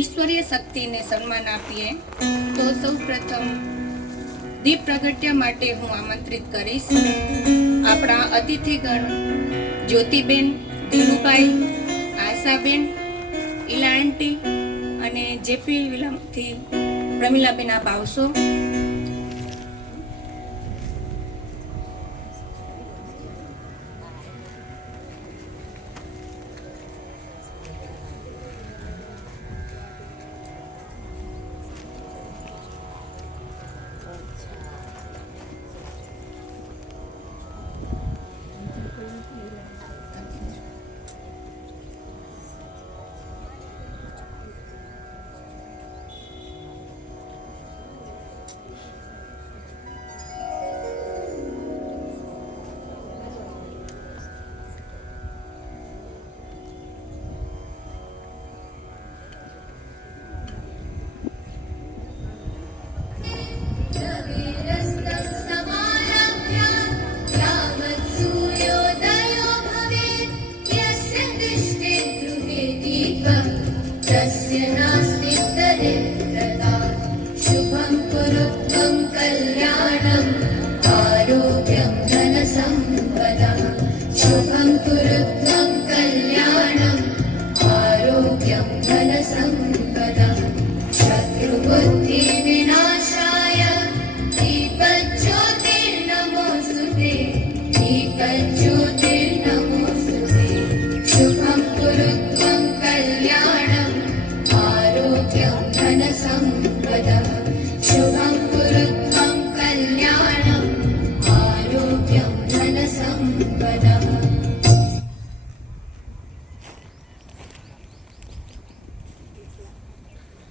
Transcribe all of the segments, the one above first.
ઈશ્વરીય શક્તિને સન્માન આપીએ. તો સૌ પ્રથમ દીપ પ્રગટ્ય માટે હું આમંત્રિત કરીશ આપણા અતિથિગણ જ્યોતિબેન, ધીરુભાઈ, આશાબેન, ઈલા આંટી અને જેપી વિલમથી પ્રમીલાબેન આપ આવશો.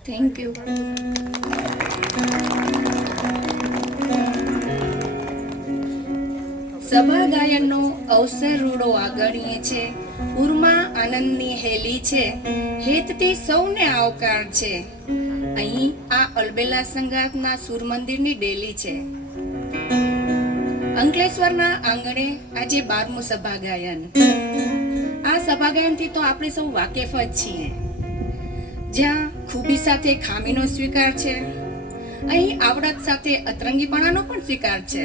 Thank you. સભા ગાયનનો અવસર રૂડો આગળીએ છે. ઉર્મા આનંદની હેલી છે. હેતથી સૌને આવકાર છે. અહીં આ અલબેલા સંગાતના સૂર મંદિરની ડેલી છે. અંકલેશ્વરના આંગણે આજે 12મું સભા ગાયન. આ સભા ગાયનથી તો આપણે સૌ વાકેફ જ છીએ. જ્યાં ખૂબી સાથે ખામીનો સ્વીકાર છે, અહીં આવડત સાથે અતરંગીપણાનો પણ સ્વીકાર છે.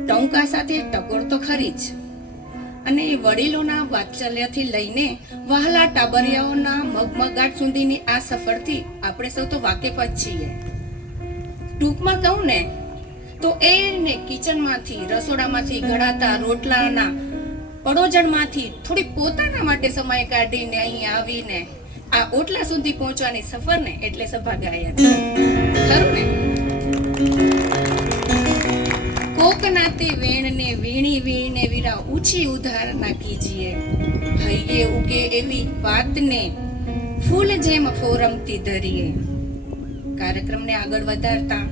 ટૌકા સાથે ટકોર તો ખરી જ, અને વડીલોના વાત્સલ્યથી લઈને વહાલા ટાબરિયાઓના મગમગાટ સુધીની આ સફરથી આપણે સૌ તો વાકેફ જ છીએ. ટૂંકમાં કહું ને તો એને કિચનમાંથી, રસોડામાંથી ઘડાતા રોટલાના પડોજણમાંથી થોડી પોતાના માટે સમય કાઢીને અહીં આવીને આ ઓટલા સુધી પહોંચવાની સફરને એટલે સભા ગાયન. ખરું ને? કોક નાતે વેણને વીણી વીણે વીરા ઊંચી ઉધાર કીજીએ. હૈયે ઉગે એવી વાતને ફૂલ જેમ ફોરમતી ધરીએ. કાર્યક્રમને આગળ વધારતા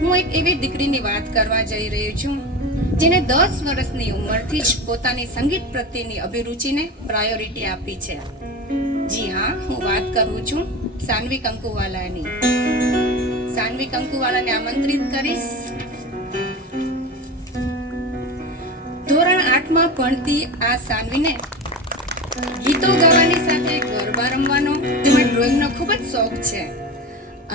હું એક એવી દીકરીની વાત કરવા જઈ રહી છું જેને 10 વર્ષની ઉંમરથી જ પોતાની સંગીત પ્રત્યેની અભિરુચિને પ્રાયોરિટી આપી છે. જી હા, હું વાત કરું છું સાનવી કંકુવાલાની. સાનવી કંકુવાલાને આમંત્રિત કરીશ. ધોરણ 8માં ભણતી આ સાનવીને ગીતો ગાવાની સાથે ગરબા રમવાનો તેમજ ડ્રોઈંગનો ખૂબ જ શોખ છે.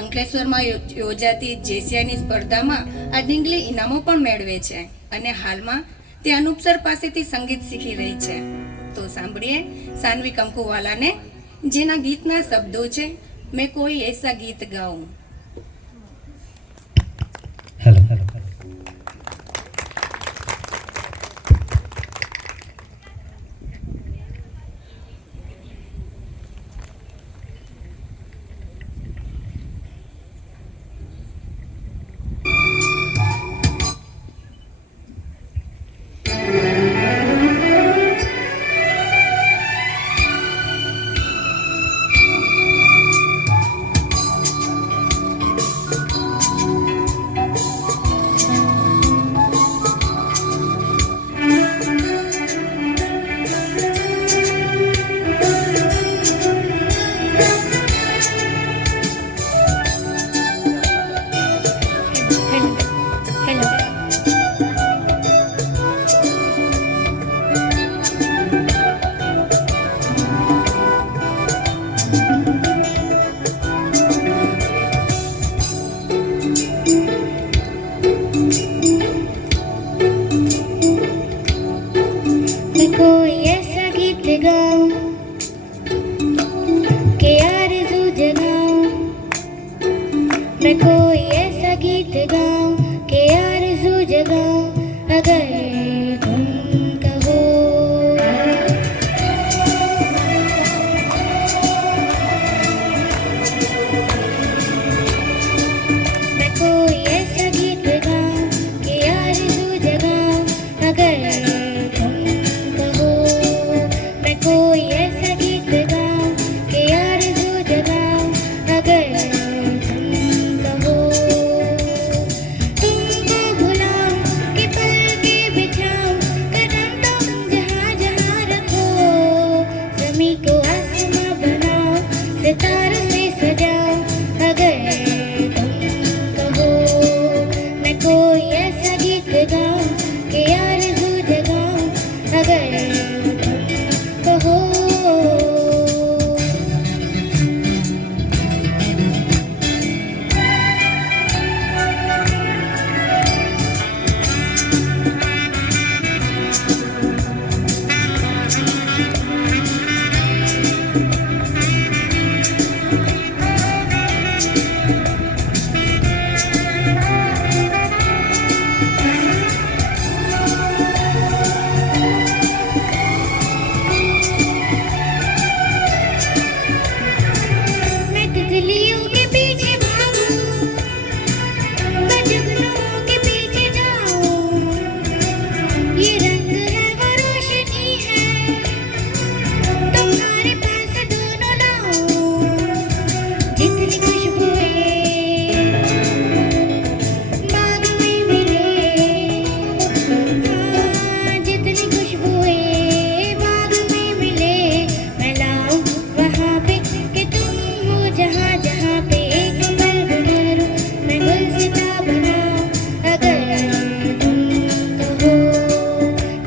અંકલેશ્વરમાં યોજાતી જેસીઆઈની સ્પર્ધામાં આ ડીંગલી ઇનામો પણ મેળવે છે અને હાલમાં તે અનુપસર પાસેથી સંગીત શીખી રહી છે. તો સાંભળીએ સાનવી કંકુવાલાને, જેના ગીતના શબ્દો છે મેં કોઈ એસા ગીત ગાઉં. હેલો. मैं कोई ऐसा गीत गाऊं कि आरज़ू जगाऊं अगर तुम कहो। मैं कोई ऐसा गीत गाऊं कि आरज़ू जगाऊं अगर तुम कहो। मैं कोई ऐसा गीत गाऊं कि आरज़ू जगाऊं अगर तुम कहो। तुमको बुलाऊं कि पलके बिछाऊं कदम तुम जहाँ जहाँ रखो। ज़मीं को आसमां बनाऊं सितारों से सजाऊं अगर तुम कहो। मैं कोई ऐसा गीत गाऊं कि आरज़ू जगाऊं अगर तुम कहो। मैं तितलियों के पीछे भागूं, मैं जुगनुओं के पीछे जाऊं। ये रंग है वो रोशनी है, तुम्हारे पास दोनों लाऊं। जितनी खुशबुएं बाग में मिले, जितनी खुशबुएं बाग में मिले, मैं लाऊं वहाँ पे कि तुम हो जहाँ जहाँ पे। एक पल गुजरूं मैं गुलसिता बनाऊं अगर तुम कहो।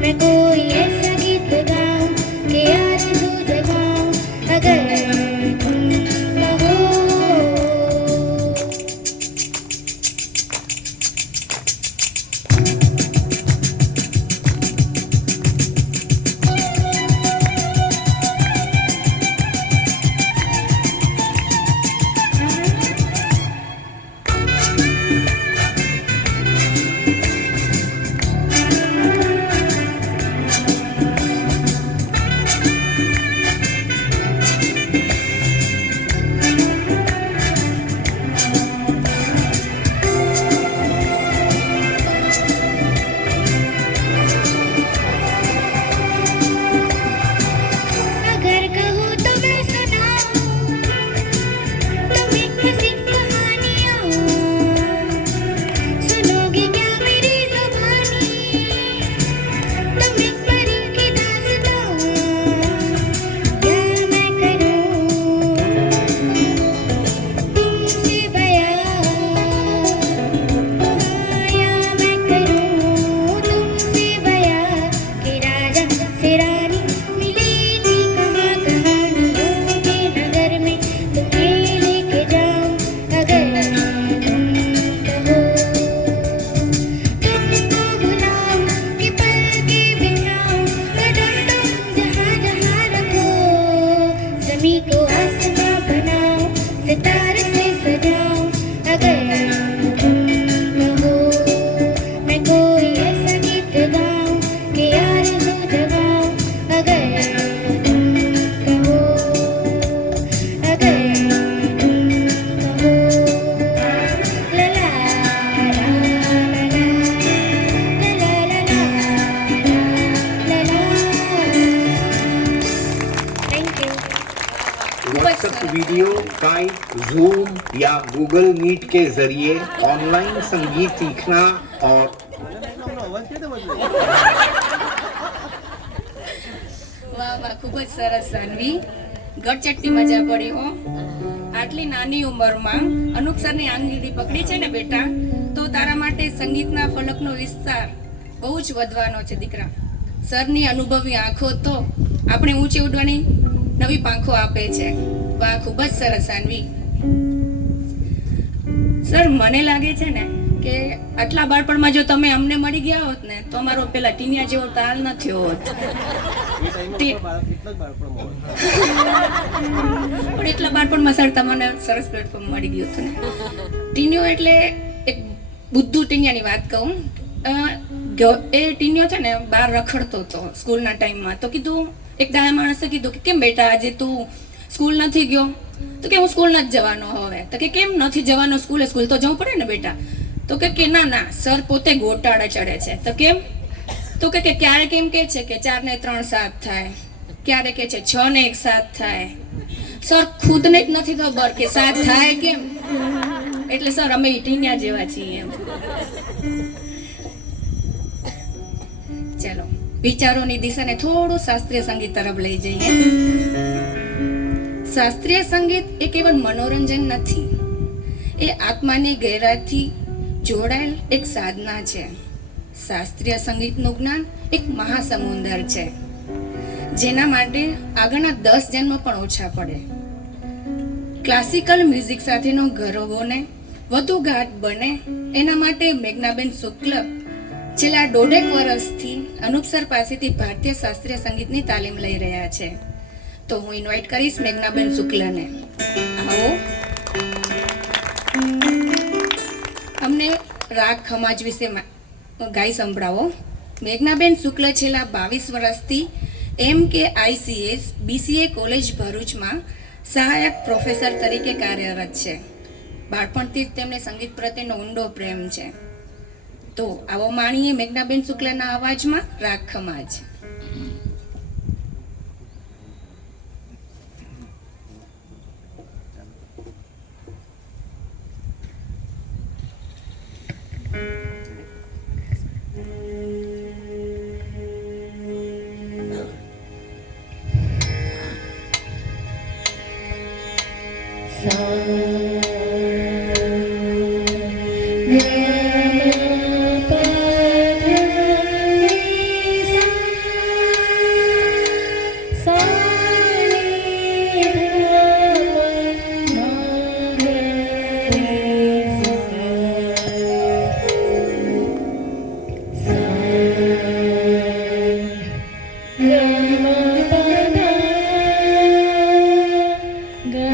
मैं कोई ऐसा गीत गाऊं कि आरज़ू जगाऊं अगर तुम कहो। अगर कहो तो मैं सुनाऊं तुम एक हंसी कहानियाँ। सुनोगे क्या मेरी ज़ुबानी, तुम एक परी की दास्तां। या मैं करूं तुमसे बयां, या मैं करूं तुमसे बयां कि राजा से रानी मिली थी कहाँ कहानियों के नगर में। तुम्हें लेके जाऊं अगर तुम कहो। तुमको बुलाऊं कि पलके बिछाऊं कदम तुम जहाँ जहाँ रखो। ज़मीं को आसमां बनाऊं सितारे से सजाऊं अगर तुम कहो। मैं कोई ऐसा गीत गाऊं कि आरज़ू जगाऊं अगर तुम कहो। अगर तुम कहो। ला ला ला ला ला ला ला ला ला। Thank you. WhatsApp video, Skype, Zoom या गूगल मीट के जरिए ऑनलाइन संगीत सीखना और વાહ વાહ, ખૂબ જ સરસ સાનવી. ગટચટની મજા પડી હો. આટલી નાની ઉંમરમાં અનુપ સરની આંગળી પકડી છે ને બેટા, તો તારા માટે સંગીતના ફલકનો વિસ્તાર બહુ જ વધવાનો છે દીકરા. સરની અનુભવી આંખો તો આપણે ઊંચે ઉડવાની નવી પાંખો આપે છે. વાહ, ખૂબ જ સરસ સાનવી. સર, મને લાગે છે ને કે આટલા બાળપણમાં જો તમે અમને મળી ગયા હોત ને તો અમારો પેલા ટીનિયા જેવો તાલ ન થયો હોત. પણ એટલા બાળપણમાં સર તમને સરસ પ્લેટફોર્મ મળી ગયું હતું ને. ટીનિયો એટલે એક બુદ્ધુ ટીનિયાની વાત કહું. એ ટીનિયો છે ને બહાર રખડતો હતો સ્કૂલના ટાઈમમાં. તો કીધું એક દાડા માણસે કીધું કે કેમ બેટા આજે તું સ્કૂલ નથી ગયો? તો કે હું સ્કૂલ નથી જવાનો હવે. તો કે કેમ નથી જવાનો સ્કૂલે? સ્કૂલ તો જવું પડે ને બેટા. તો કે ના ના સર પોતે ગોટાળે ચડે છે. તો કેમ? તો કે ક્યારેક એમ કે છે કે 4 ને 3 7 થાય, ક્યારેક કે છે 6 ને 1 7 થાય. સર ખુદને જ નથી ખબર કે 7 થાય કેમ. એટલે સર અમે ટીનિયા જેવા છીએ એમ. ચલો વિચારોની દિશાને થોડું શાસ્ત્રીય સંગીત તરફ લઈ જઈએ. શાસ્ત્રીય સંગીત એ કેવળ મનોરંજન નથી, એ આત્માની ગહેરાઈથી જોડાયેલ એક સાધના છે. શાસ્ત્રીય સંગીતનું જ્ઞાન એક મહાસમુદર છે, જેના માટે આગળના 10 જન્મ પણ ઓછા પડે. ક્લાસિકલ મ્યુઝિક સાથેનો ગરબોને વધુ ગાઢ બને એના માટે મેઘનાબેન શુક્લ છેલ્લા 1.5 વર્ષથી અનુપ સર પાસેથી ભારતીય શાસ્ત્રીય સંગીતની તાલીમ લઈ રહ્યા છે. તો હું ઇન્વાઇટ કરીશ મેઘનાબેન શુક્લને. આવો અમને રાગ ખમાજ વિશે ગાઈ સંભળાવો. મેઘનાબેન શુક્લ છેલ્લા 22 વર્ષથી MKICS BCA કોલેજ ભરૂચમાં સહાયક પ્રોફેસર તરીકે કાર્યરત છે. બાળપણથી જ તેમને સંગીત પ્રત્યેનો ઊંડો પ્રેમ છે. તો આવો માણીએ મેઘનાબેન શુક્લના અવાજમાં રાગ ખમાજ. Ga ma ga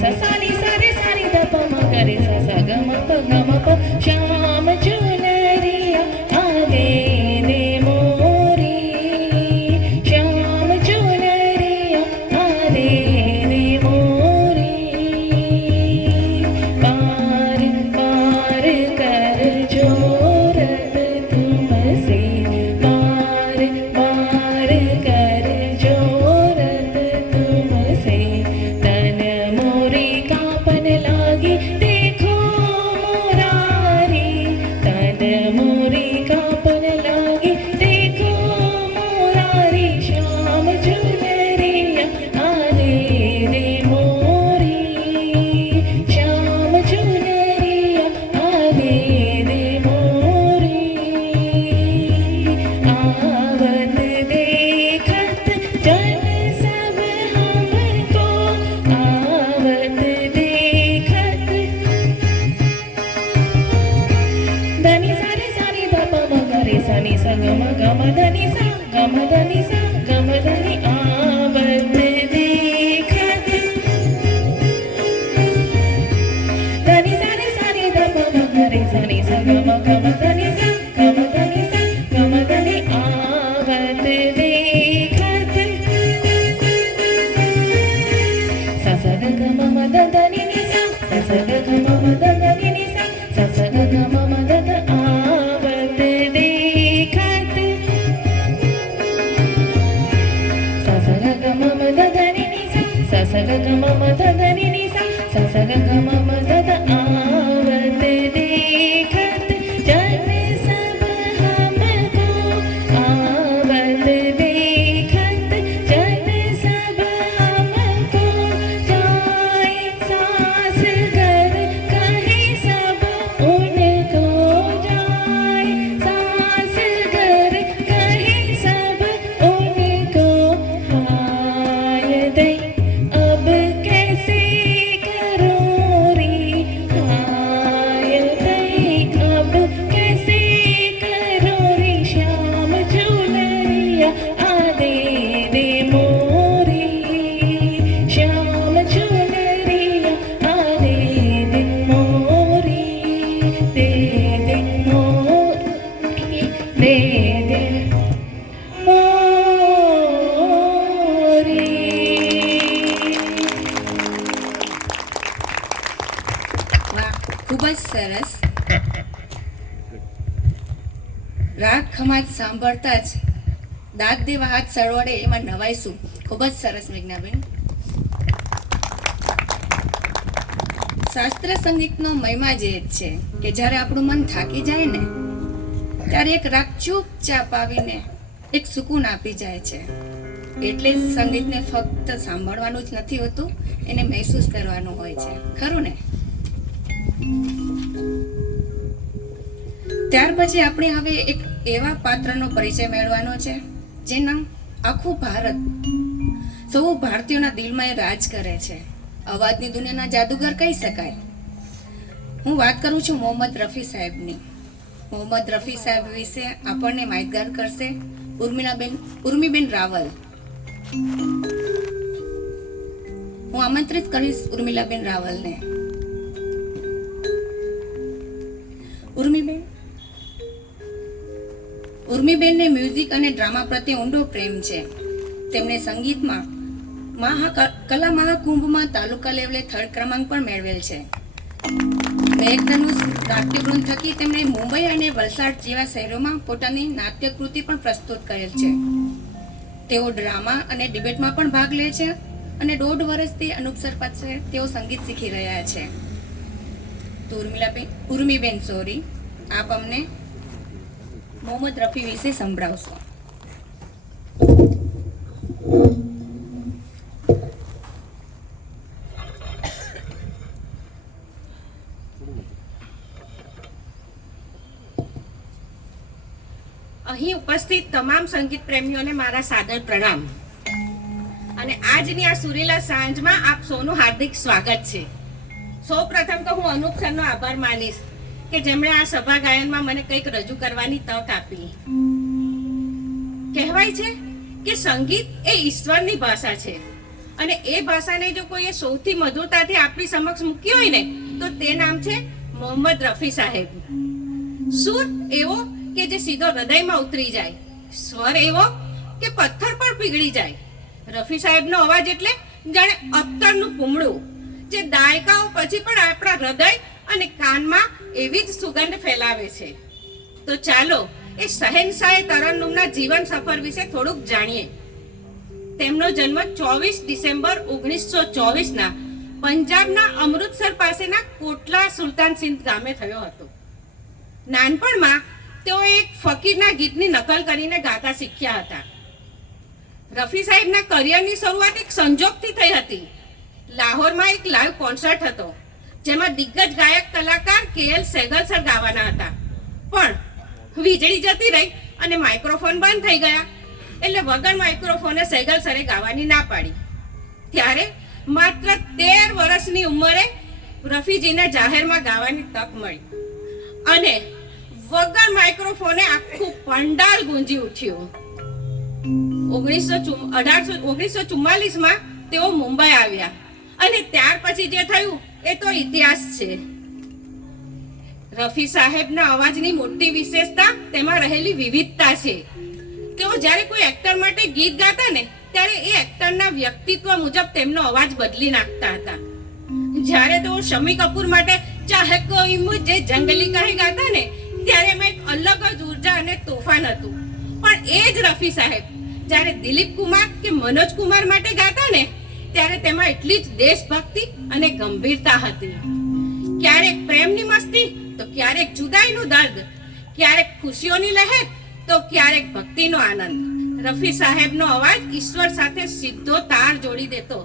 सा सा नी सा रे सा नी ध प म ग रे सा सा ग म प श्याम चुनरिया आवे रे मोरी श्याम चुनरिया आवे रे मोरी पार पार कर जोरत तुमसे पार पार कर जोरत तुमसे तन मोरी कापन लागी देखो मोरारी तन मोरी कापन लागी देखो मोरारी श्याम चुनरिया आवे रे मोरी श्याम चुनरिया आवे रे मोरी आवत देखत जन सब हमको आवत देखत धनी सा रे सा नी ध प म ग रे सा नी सा ग म धनी सा ग म धनी सा ग म धनी आवत देखत धनी सा रे सा नी ध प म ग रे सा नी सा ग म धनी सा ग म धनी सा ग म धनी आवत देखत सा सा ग ग म म ध धनी नी सा सा सा ग ग म म ध धनी नी सा सा सा ग ग म म ध ध आवत देखत सा सा ग ग म म ध धनी नी सा सा सा ग ग म म ध धनी नी सा सा सा ग ग म म ध ध आवत देखत जन सब हमको आवत देखत जन सब हमको जाए सास घर कहे सब उनको जाए सास घर कहे सब उनको हाय दे अब कैसे करूं री हाय दे अब कैसे करूं री श्याम चुनरिया आदे रे मोरी श्याम चुनरिया आदे दे मोरी दे दे मोरी दे दे વાહ, ખૂબ જ સરસ. રાગ ખમાજ સાંભળતા જ દાંત દેવા હાથ સળવડે એમાં નવાઈશું. ખૂબ જ સરસ મેઘનાબેન. શાસ્ત્રીય સંગીતનો મહિમા જ એ જ છે કે જ્યારે આપણું મન થાકી જાય ને ત્યારે એક રાગ ચૂપચાપ આવીને એક સુકૂન આપી જાય છે. એટલે જ સંગીતને ફક્ત સાંભળવાનું જ નથી હોતું, એને મહેસૂસ કરવાનું હોય છે. ખરું ને? ત્યાર પછી આપણે હવે એક એવા પાત્રનો પરિચય મેળવવાનો છે જેના આખું ભારત સૌ ભારતીયોના દિલમાં એ રાજ કરે છે. અવાજની દુનિયાના જાદુગર કહી શકાય. હું વાત કરું છું મોહમ્મદ રફી સાહેબની. મોહમ્મદ રફી સાહેબ વિશે આપણને માહિતગાર કરશે ઉર્મિબેન રાવલ. હું આમંત્રિત કરીશ ઉર્મિલાબેન રાવલને. ઉર્મિબેનને મ્યુઝિક અને ડ્રામા પ્રત્યે ઊંડો પ્રેમ છે. તેમણે સંગીતમાં કલા મહાકુંભમાં તાલુકા લેવલે 3rd ક્રમાંક પણ મેળવેલ છે. મેઘધનુષ નાટ્યવૃંદ થકી તેમણે મુંબઈ અને વલસાડ જેવા શહેરોમાં પોતાની નાટ્યકૃતિ પણ પ્રસ્તુત કરેલ છે. તેઓ ડ્રામા અને ડિબેટમાં પણ ભાગ લે છે અને 1.5 વર્ષથી અનુપસર પાસે તેઓ સંગીત શીખી રહ્યા છે. તો ઉર્મિબેન સોરી, આપ અમને મોહમ્મદ રફી વિશે સંભળાવશો. અહીં ઉપસ્થિત તમામ સંગીત પ્રેમીઓને મારા સાદર પ્રણામ. અને આજની આ સુરીલા સાંજમાં આપ સૌનું હાર્દિક સ્વાગત છે. સૌ પ્રથમ તો હું અનુપ સરનો આભાર માનીશ કે જેમણે આ સભા ગાયનમાં મને કંઈક રજૂ કરવાની તક આપી. કહેવાય છે કે સંગીત એ ઈશ્વરની ભાષા છે અને એ ભાષાને જો કોઈએ સૌથી મધુરતાથી આપણી સમક્ષ મૂકી હોય ને તો તે નામ છે મોહમ્મદ રફી સાહેબ. સુર એવો કે જે સીધો હૃદયમાં ઉતરી જાય, સ્વર એવો કે પથ્થર પર પીગળી જાય. રફી સાહેબનો અવાજ એટલે જાણે અત્તરનું કુમળું, જે દાયકાઓ પછી પણ આપણા હૃદય અને કાનમાં એવી જ સુગંધ ફેલાવે છે. તો ચાલો એ શહેનશાહે તરન્નુમના જીવન સફર વિશે થોડુંક જાણીએ. તેમનો જન્મ 24 ડિસેમ્બર 1924ના પંજાબના અમૃતસર પાસેના કોટલા સુલતાન સિંધ ગામે થયો હતો. નાનપણમાં તેઓ એક ફકીરના ગીતની નકલ કરીને ગાતા શીખ્યા હતા. રફી સાહેબના કરિયરની શરૂઆત એક સંજોગથી થઈ હતી. લાહોરમાં એક લાઈવ કોન્સર્ટ હતો જેમાં દિગ્ગજ ગાયક કલાકાર KL સેગલ સર ગાવાના હતા, પણ વીજળી જતી રહી અને માઇક્રોફોન બંધ થઈ ગયા, એટલે વગર માઇક્રોફોને સેગલ સરે ગાવાની ના પાડી. ત્યારે માત્ર 13 વર્ષની ઉંમરે રફીજીને જાહેરમાં ગાવાની તક મળી અને વગર માઇક્રોફોને આખું પંડાલ ગુંજી ઉઠ્યું. 1944માં તેઓ મુંબઈ આવ્યા અને ત્યાર પછી જે થયું એ તો ઇતિહાસ છે. રફી સાહેબના અવાજની મોટી વિશેષતા તેમાં રહેલી વિવિધતા છે. તેઓ જ્યારે કોઈ એક્ટર માટે ગીત ગાતા ને ત્યારે એ એક્ટરના વ્યક્તિત્વ મુજબ તેમનો અવાજ બદલી નાખતા હતા. જ્યારે તેઓ શમી કપૂર માટે ચાહે કોઈ મુજે જંગલી કહે ગાતા ને ત્યારે એમાં એક અલગ જ ઉર્જા અને તોફાન હતું. પણ એ જ રફી સાહેબ જ્યારે દિલીપ કુમાર કે મનોજ કુમાર માટે ગાતા ને ત્યારે તેમાં એટલી જ દેશભક્તિ અને ગંભીરતા હતી. ક્યારેક પ્રેમની મસ્તી તો ક્યારેક જુદાઈનું દર્દ, ક્યારેક ખુશીઓની લહેર તો ક્યારેક ભક્તિનો આનંદ. રફી સાહેબનો અવાજ ઈશ્વર સાથે સીધો તાર જોડી દેતો.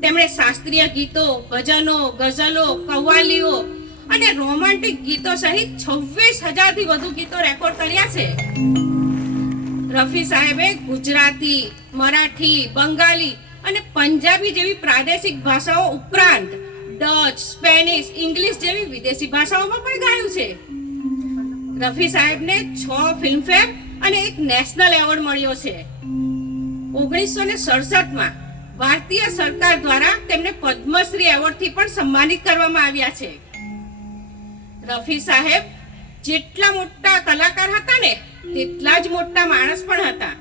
તેમણે શાસ્ત્રીય ગીતો, ભજનો, ગઝલો, કવ્વાલીઓ અને રોમાન્ટિક ગીતો સહિત 26,000 થી વધુ ગીતો રેકોર્ડ કર્યા છે. રફી સાહેબે ગુજરાતી, મરાઠી, બંગાળી અને પંજાબી જેવી પ્રાદેશિક ભાષાઓ ઉપરાંત ડચ, સ્પેનિશ, ઇંગ્લિશ જેવી વિદેશી ભાષાઓમાં પણ ગાયું છે. રફી સાહેબને 6 ફિલ્મફેર અને 1 નેશનલ એવોર્ડ મળ્યો છે. 1967માં ભારતીય સરકાર દ્વારા તેમને પદ્મશ્રી એવોર્ડથી પણ સન્માનિત કરવામાં આવ્યા છે. રફી સાહેબ જેટલા મોટા કલાકાર હતા ને તેટલા જ મોટા માણસ પણ હતા.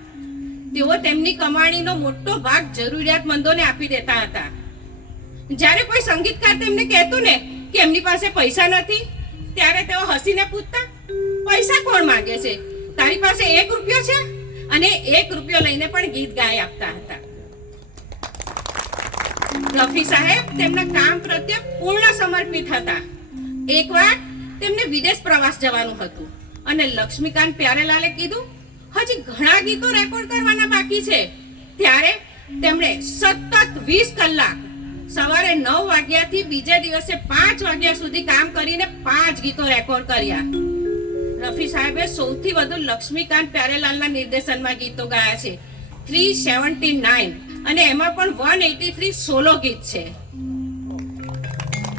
તેઓ તેમની કમાણીનો મોટો ભાગ જરૂરિયાતમંદોને આપી દેતા હતા. જ્યારે કોઈ સંગીતકાર તેમને કહેતું ને કે એમની પાસે પૈસા નથી, ત્યારે તેઓ હસીને પૂછતા, પૈસા કોણ માંગે છે? તારી પાસે 1 રૂપિયો છે? અને 1 રૂપિયો લઈને પણ ગીત ગાઈ આપતા હતા. રફી સાહેબ તેમના કામ પ્રત્યે પૂર્ણ સમર્પિત હતા. એકવાર તેમને વિદેશ પ્રવાસ જવાનું હતું અને લક્ષ્મીકાંત પ્યારેલાલે કીધું હજી ઘણા ગીતો રેકોર્ડ કરવાના બાકી છે. ત્યારે તેમણે સતત 20 કલાક સવારે 9 વાગ્યાથી બીજા દિવસે 5 વાગ્યા સુધી કામ કરીને 5 ગીતો રેકોર્ડ કર્યા. રફી સાહેબે સૌથી વધુ લક્ષ્મીકાંત પ્યારેલાલના નિર્દેશનમાં ગીતો ગાયા છે, 379, અને એમાં પણ 183 સોલો ગીત છે.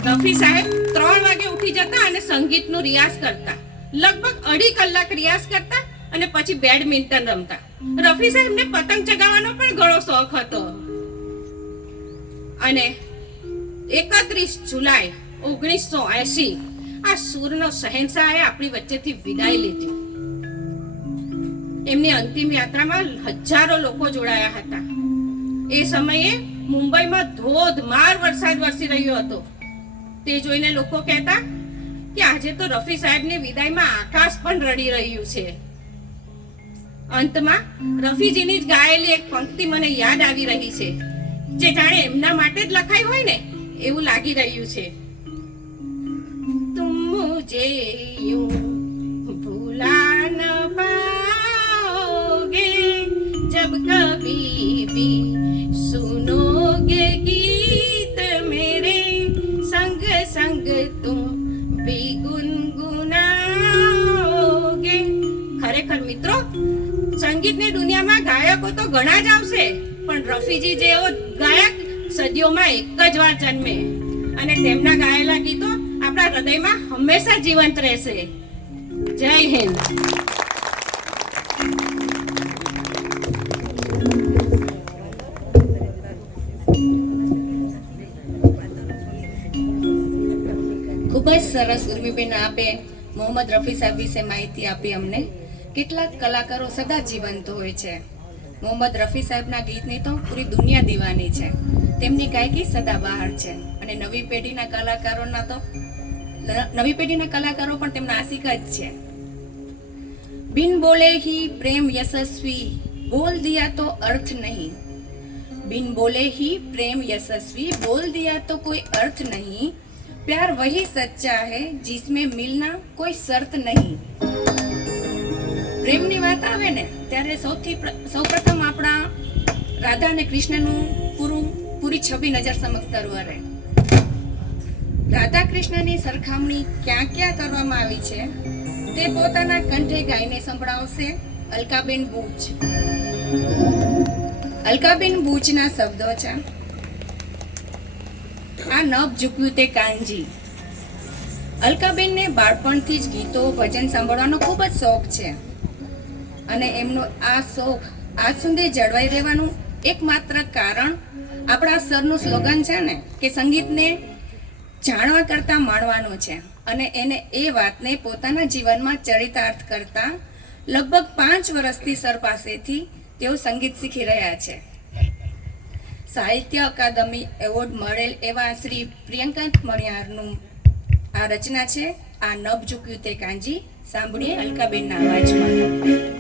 રફી સાહેબ 3 વાગે ઉઠી જતા અને સંગીતનું રિયાઝ કરતા, લગભગ 2.5 કલાક રિયાઝ કરતા અને પછી બેડમિન્ટન રમતા. રફી સાહેબને પતંગ ચગાવવાનો પણ ઘણો શોખ હતો. અને 31 જુલાઈ 1980 આ સૂરનો શહેનશાહે આપણી વચ્ચેથી વિદાય લીધી. એમની અંતિમ યાત્રામાં હજારો લોકો જોડાયા હતા. એ સમયે મુંબઈમાં ધોધમાર વરસાદ વરસી રહ્યો હતો. તે જોઈને લોકો કહેતા કે આજે તો રફી સાહેબની વિદાયમાં આકાશ પણ રડી રહ્યું છે. અંતમાં રફીજીની જ ગાયેલી એક પંક્તિ મને યાદ આવી રહી છે, જે જાણે એમના માટે જ લખાઈ હોય ને એવું લાગી રહ્યું છે. તુમ મુझे यूं भुला न पाओगे जब कभी भी सुनोगे गीत मेरे संग संग तुम भी गुनगुनाओगे. ખરેખર મિત્રો, સંગીતની દુનિયામાં ગાયકો તો ઘણા જ આવશે, પણ રફીજી જેવો ગાયક સદીઓમાં એક જ વાર જન્મે અને તેમના ગાયેલા ગીતો આપણા હૃદયમાં હંમેશા જીવંત રહેશે. જય હિન્દ. ખૂબ જ સરસ ઉર્મીબેન આપે મોહમ્મદ રફી સાહેબ વિશે માહિતી આપી અમને. કેટલાક કલાકારો સદા જીવંત હોય છે. મોહમ્મદ રફી સાહેબના ગીતની તો પૂરી દુનિયા દીવાની છે. તેમની ગાયકી સદાબહાર છે અને નવી પેઢીના કલાકારો પણ તેમના આશિક જ છે. બિન બોલે ही प्रेम यशस्वी बोल दिया तो अर्थ नहीं, बिन बोले ही प्रेम यशस्वी बोल दिया तो कोई अर्थ नहीं, प्यार वही सच्चा है जिसमें मिलना कोई शर्त नहीं. પ્રેમની વાત આવે ને ત્યારે સૌપ્રથમ આપણા રાધા અને કૃષ્ણનું પૂરી છબી નજર સમક્ષ તરવરે. રાધા કૃષ્ણની સરખામણી ક્યાં ક્યાં કરવામાં આવી છે તે પોતાના કંઠે ગાઈને સંભળાવશે અલકાબેન બુચ. અલકાબેન બુચના શબ્દો છે, આ નભ ઝૂક્યું તે કાનજી. અલકાબેનને બાળપણથી જ ગીતો ભજન સાંભળવાનો ખૂબ જ શોખ છે અને એમનો આ શોખ આજ સુધી જળવાઈ રહેવાનું એકમાત્ર કારણ આપણા સરનું સ્લોગન છે ને કે સંગીતને જાણવા કરતા માણવાનું છે. અને એને એ વાતને પોતાના જીવનમાં ચરિતાર્થ કરતા લગભગ 5 વર્ષથી સર પાસેથી તેઓ સંગીત શીખી રહ્યા છે. સાહિત્ય અકાદમી એવોર્ડ મળેલ એવા શ્રી પ્રિયંકાંત મણિયારનું આ રચના છે આ નભ ઝૂક્યું તે કાંજી. સાંભળીએ અલકાબેનના અવાજમાં.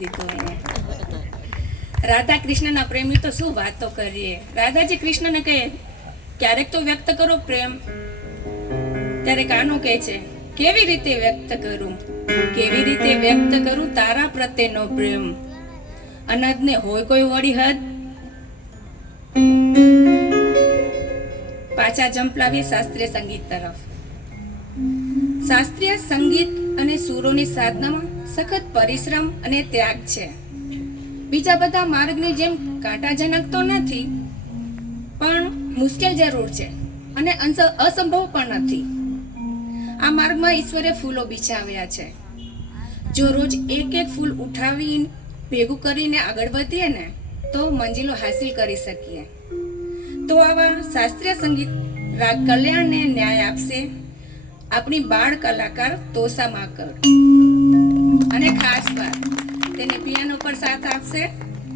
દીધું અહીંયા. રાધા કૃષ્ણના પ્રેમી તો શું વાતો કરીએ. રાધાજી કૃષ્ણને કહે ક્યારેક તો વ્યક્ત કરો પ્રેમ. ત્યારે કાનો કહે છે કેવી રીતે વ્યક્ત કરું, કેવી રીતે વ્યક્ત કરું તારા પ્રત્યેનો પ્રેમ. અનહદને હોય કોઈ વળી હદ. પાછા જંપલાવીએ શાસ્ત્રીય સંગીત તરફ. શાસ્ત્રીય સંગીત અને સૂરોની સાધનામાં સખત પરિશ્રમ અને ત્યાગ છે. બીજા બધા માર્ગની જેમ કાંટાજનક તો નથી, પણ મુશ્કેલ જરૂર છે અને અસંભવ પણ નથી. આ માર્ગમાં ઈશ્વરે ફૂલો બિછાવ્યા છે. જો રોજ એક એક ફૂલ ઉઠાવી ભેગું કરીને આગળ વધીએ ને તો મંજિલો હાસિલ કરી શકીએ. તો આવા શાસ્ત્રીય સંગીત રાગ કલ્યાણને ન્યાય આપશે આપણી બાળ કલાકાર તોષા માકડ. અને ખાસ વાત તેને પિયાનો પર સાથ આપશે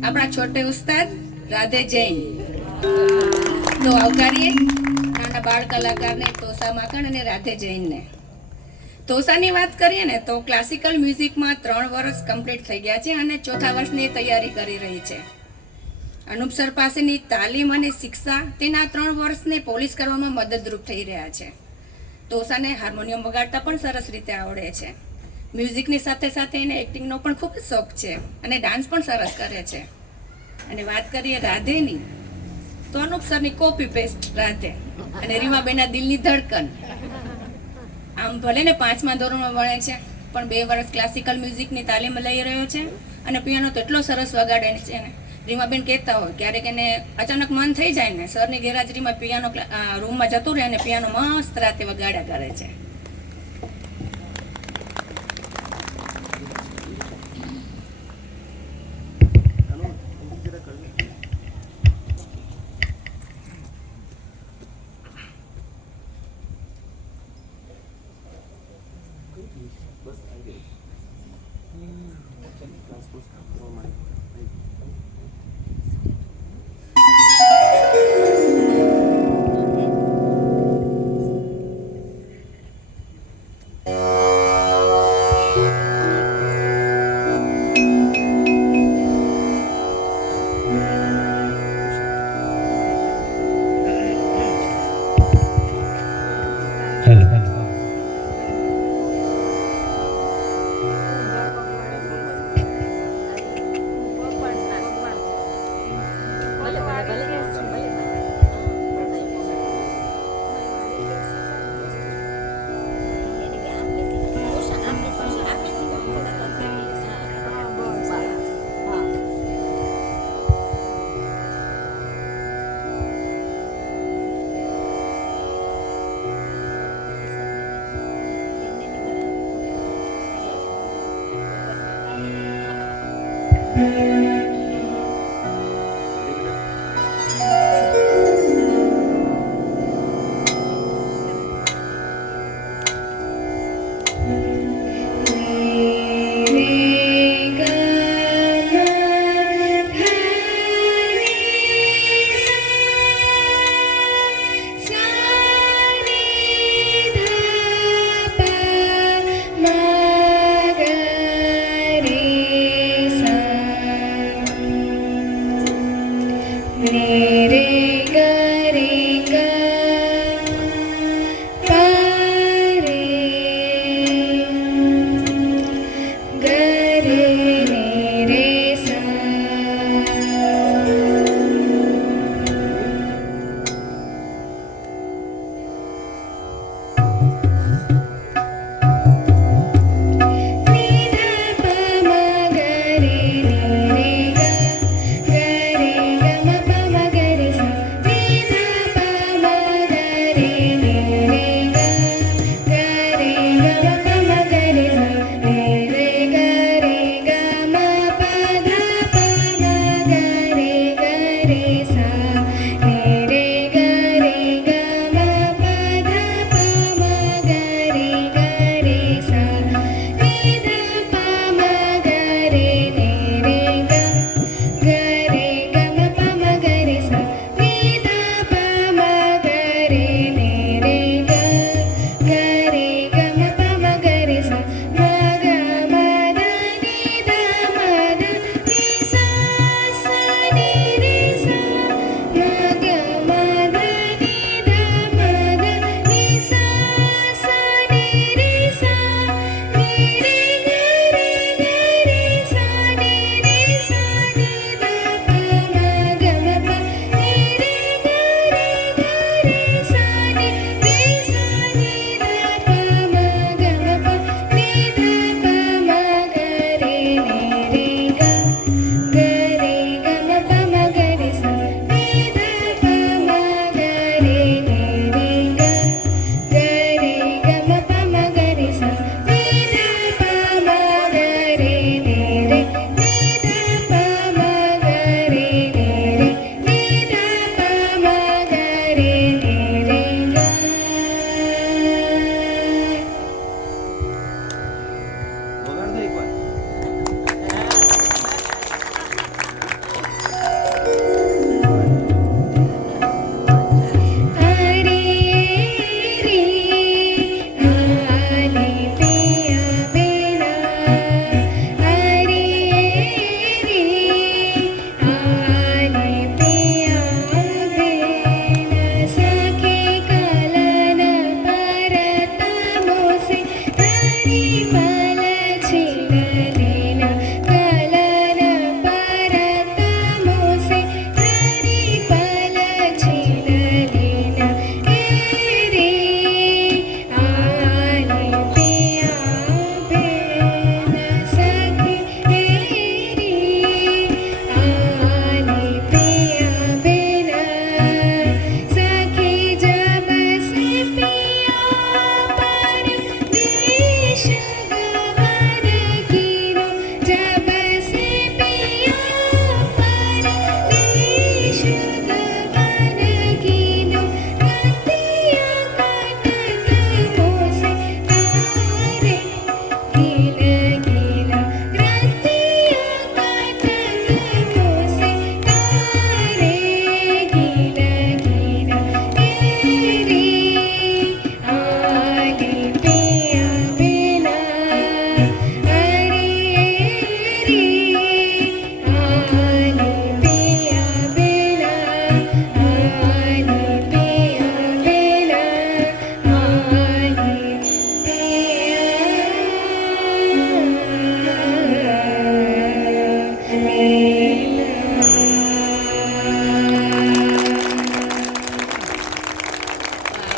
આપણા છોટે ઉસ્તાદ રાધે જૈન. તો આવકારીએ નાના બાળ કલાકારને તોષા માકડ અને રાધે જૈનને. તોષાની વાત કરીએ ને તો ક્લાસિકલ મ્યુઝિકમાં 3 વર્ષ કમ્પ્લીટ થઈ ગયા છે અને 4થા વર્ષની તૈયારી કરી રહી છે. અનુપ સર પાસેની તાલીમ અને શિક્ષા તેના 3 વર્ષને પોલિશ કરવામાં મદદરૂપ થઈ રહ્યા છે. તોષાને હાર્મોનિયમ વગાડતા પણ સરસ રીતે આવડે છે. મ્યુઝિકની સાથે સાથે એને એક્ટિંગનો પણ ખૂબ જ શોખ છે અને ડાન્સ પણ સરસ કરે છે. અને વાત કરીએ રાધેની તો અનુપ સરની કોપી પેસ્ટ રાધે અને રીમાબેનના દિલની ધડકન. આમ ભલે ને 5મા ધોરણમાં ભણે છે પણ 2 વર્ષ ક્લાસિકલ મ્યુઝિકની તાલીમ લઈ રહ્યો છે અને પિયાનો તો એટલો સરસ વગાડે છે ને. રીમાબેન કહેતા હોય ક્યારેક એને અચાનક મન થઈ જાય ને સરની ગેરહાજરીમાં પિયાનો રૂમમાં જતું રહે અને પિયાનો મસ્ત રાતે વગાડ્યા કરે છે.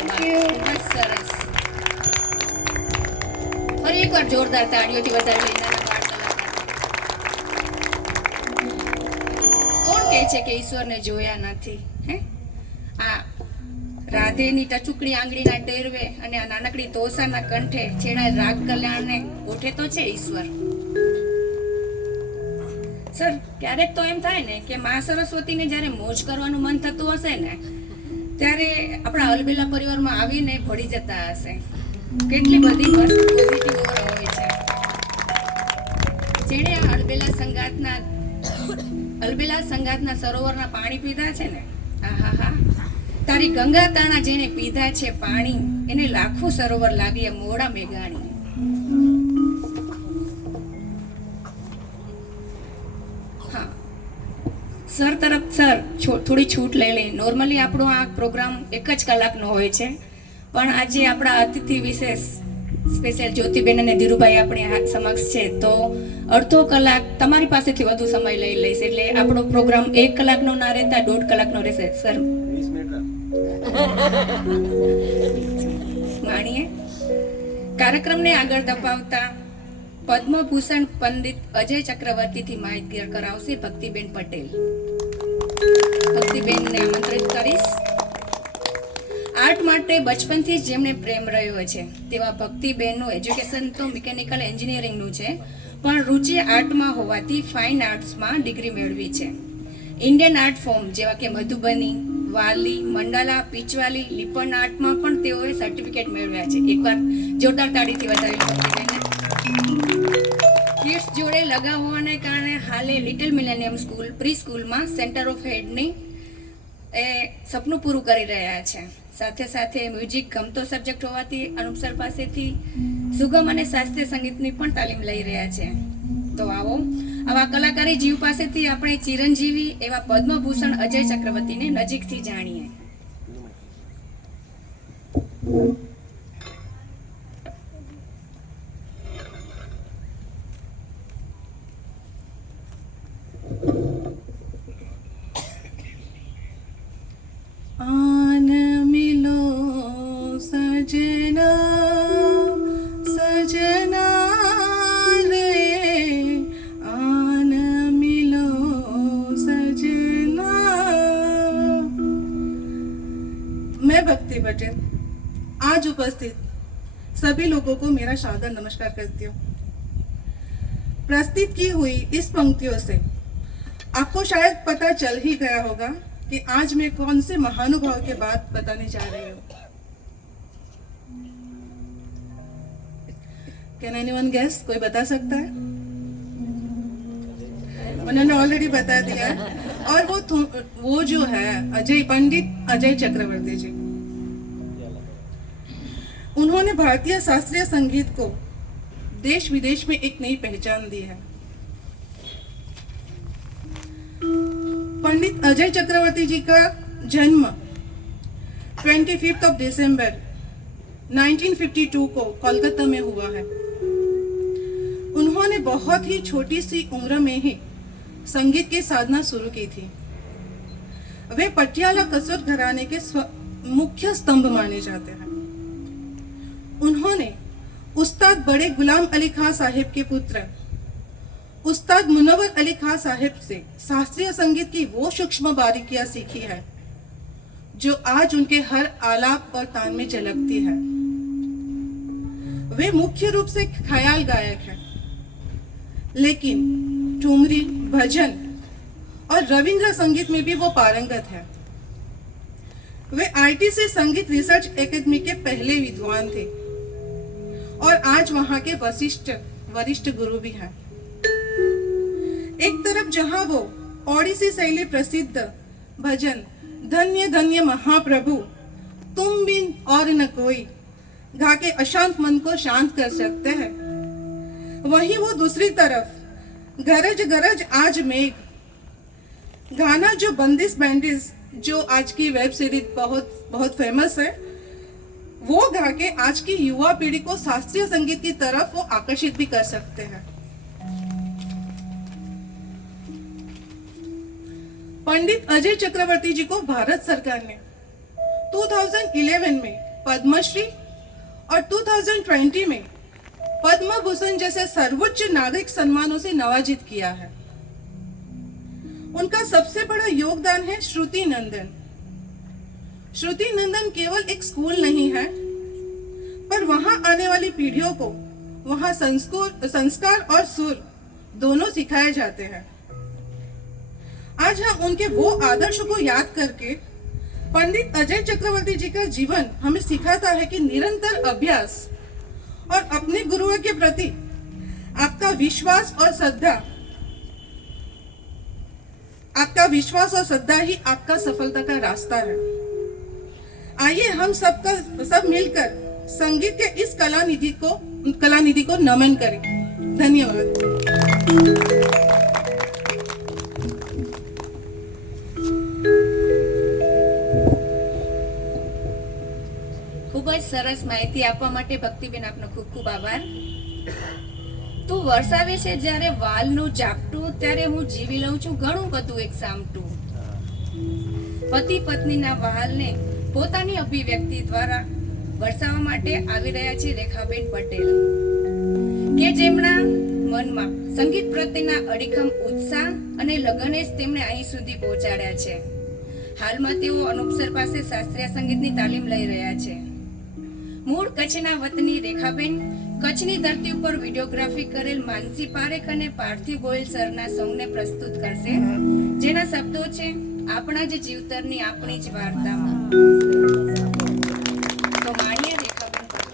ખૂબ જ સરસ. ફરી એકવાર જોરદાર તાળીઓથી વધાવી લઈને બાળ કલાકાર. કોણ કહે છે કે ઈશ્વરને જોયા નથી? હે, આ રાધેની ટચુકડી આંગળીના ટેરવે અને આ નાનકડી તોસાના કંઠે છેડા રાગ કલ્યાણને ઓઠે તો છે ઈશ્વર. સર, ક્યારેક તો એમ થાય ને કે મા સરસ્વતીને જ્યારે મોજ કરવાનું મન થતું હશે ને ત્યારે આપણા અલબેલા પરિવારમાં આવીને ભળી જતા હશે. કેટલી બધી મસ્ત પોઝિટિવ ઓરા હોય છે. જેણે આ અલબેલા સંગાતના સરોવરના પાણી પીધા છે ને, આહાહા, તારી ગંગા તાણા જેણે પીધા છે પાણી, એને લાખો સરોવર લાગે મોડા મેઘાણી. હા સર તરફ સર થોડી છૂટ લઈ લે. નોર્મલી આપણો આ પ્રોગ્રામ 1 જ કલાકનો હોય છે, પણ આજે આપણા અતિથિ વિશેષ સ્પેશિયલ જ્યોતિબેન અને ધીરુભાઈ આપણી સમક્ષ છે, તો અડધો કલાક તમારી પાસેથી વધુ સમય લઈ લઈશ. એટલે આપણો પ્રોગ્રામ 1 કલાકનો ના રહેતા 1.5 કલાકનો રહેશે. સર માણીએ કાર્યક્રમને આગળ ધપાવતા પદ્મભૂષણ પંડિત અજય ચક્રવર્તીથી માહિતગાર કરાવશે ભક્તિબેન પટેલ. ભક્તિબેનને આમંત્રિત કરીશ. આર્ટ માટે બચપનથી જ જેમને પ્રેમ રહ્યો છે તેવા ભક્તિબેનનું એજ્યુકેશન તો મિકેનિકલ એન્જિનિયરિંગનું છે, પણ રુચિ આર્ટમાં હોવાથી ફાઇન આર્ટ્સમાં ડિગ્રી મેળવી છે. ઇન્ડિયન આર્ટ ફોર્મ જેવા કે મધુબની, વાલી, મંડાલા, પીચવાલી, લિપન આર્ટમાં પણ તેઓએ સર્ટિફિકેટ મેળવ્યા છે. એકવાર જોરદાર તાળીથી વધાવી ભક્તિબેનને. કિડ્સ જોડે લગાવ હોવાને કારણે હાલે લિટલ મિલેનિયમ સ્કૂલ પ્રી સ્કૂલમાં સેન્ટર ઓફ હેડની એ સપનું પૂરું કરી રહ્યા છે. સાથે સાથે મ્યુઝિક ગમતો સબ્જેક્ટ હોવાથી અનુપ સર પાસેથી સુગમ અને શાસ્ત્રીય સંગીતની પણ તાલીમ લઈ રહ્યા છે. તો આવો આવા કલાકારી જીવ પાસેથી આપણે ચિરંજીવી એવા પદ્મભૂષણ અજય ચક્રવર્તીને નજીકથી જાણીએ. आन मिलो सजना सजना रे, आन मिलो सजना. मैं भक्ति पटेल आज उपस्थित सभी लोगों को मेरा सादर नमस्कार करती हूँ. प्रस्तुत की हुई इस पंक्तियों से आपको शायद पता चल ही गया होगा कि आज मैं कौन से महानुभाव के बात बताने जा रही हूँ. Can anyone guess? कोई बता सकता है? उन्होंने ऑलरेडी बता दिया है. और वो जो है पंडित अजय चक्रवर्ती जी, उन्होंने भारतीय शास्त्रीय संगीत को देश विदेश में एक नई पहचान दी है. पंडित अजय चक्रवर्ती जी का जन्म 25 दिसंबर 1952 को कोलकाता में हुआ है. उन्होंने बहुत ही छोटी सी उम्र में ही संगीत की साधना शुरू की थी. वे पटियाला कसोट घराने के मुख्य स्तंभ माने जाते हैं. उन्होंने उस्ताद बड़े गुलाम अली खां साहिब के पुत्र उस्ताद मुनव्वर अली खां साहिब से शास्त्रीय संगीत की वो सूक्ष्म बारीकियां सीखी है जो आज उनके हर आलाप और तान में झलकती है. वे मुख्य रूप से ख्याल गायक हैं, लेकिन ठुमरी, भजन और रविंद्र संगीत में भी वो पारंगत है. वे आईटीसी संगीत रिसर्च एकेडमी के पहले विद्वान थे और आज वहां के वरिष्ठ गुरु भी हैं. एक तरफ जहां वो ओडिसी शैली प्रसिद्ध भजन धन्य धन्य महाप्रभु तुम बिन और न कोई गा के अशांत मन को शांत कर सकते हैं, वहीं वो दूसरी तरफ गरज गरज आज मेघ गाना जो बंदिश बैंडिश जो आज की वेब सीरीज बहुत फेमस है, वो गा के आज की युवा पीढ़ी को शास्त्रीय संगीत की तरफ वो आकर्षित भी कर सकते हैं. पंडित अजय चक्रवर्ती जी को भारत सरकार ने 2011 में पद्मश्री और 2020 में पद्म भूषण जैसे सर्वोच्च नागरिक सम्मानों से नवाजित किया है। उनका सबसे बड़ा योगदान है श्रुति नंदन। श्रुति नंदन केवल एक स्कूल नहीं है, पर वहां आने वाली पीढ़ियों को वहां संस्कार और सुर दोनों सिखाए जाते हैं। आज हम उनके वो आदर्शों को याद करके पंडित अजय चक्रवर्ती जी का जीवन हमें सिखाता है कि निरंतर अभ्यास और अपने गुरुओं के प्रति आपका विश्वास और श्रद्धा ही आपका सफलता का रास्ता है। आइए हम सब मिलकर संगीत के इस कलानिधि को नमन करें। धन्यवाद। ખૂબ જ સરસ માહિતી આપવા માટે ભક્તિબેન આપનો ખૂબ ખૂબ આભાર. તું વરસાવે છે જ્યારે વાલનું ઝાપટું, ત્યારે હું જીવી લઉં છું ઘણું બધું એક સામટું. પતિ પત્નીના વહાલને પોતાની અભિવ્યક્તિ દ્વારા વરસાવવા માટે આવી રહ્યા છે રેખાબેન પટેલ, કે જેમના મનમાં સંગીત પ્રત્યેના અડીખમ ઉત્સાહ અને લગને જ તેમણે અહીં સુધી પહોંચાડ્યા છે. હાલમાં તેઓ અનુપસર પાસે શાસ્ત્રીય સંગીતની તાલીમ લઈ રહ્યા છે. મૂળ કચ્છના વતની રેખાબેન કચ્છની ધરતી ઉપર વિડીયોગ્રાફી કરેલ માનસી પારેખ અને પાર્થિવ ગોયલ સરના સોંગને પ્રસ્તુત કરશે, જેના શબ્દો છે આપણા જ જીવતરની આપણી જ વાર્તામાં. તો માણીએ રેખાબેન પટેલ.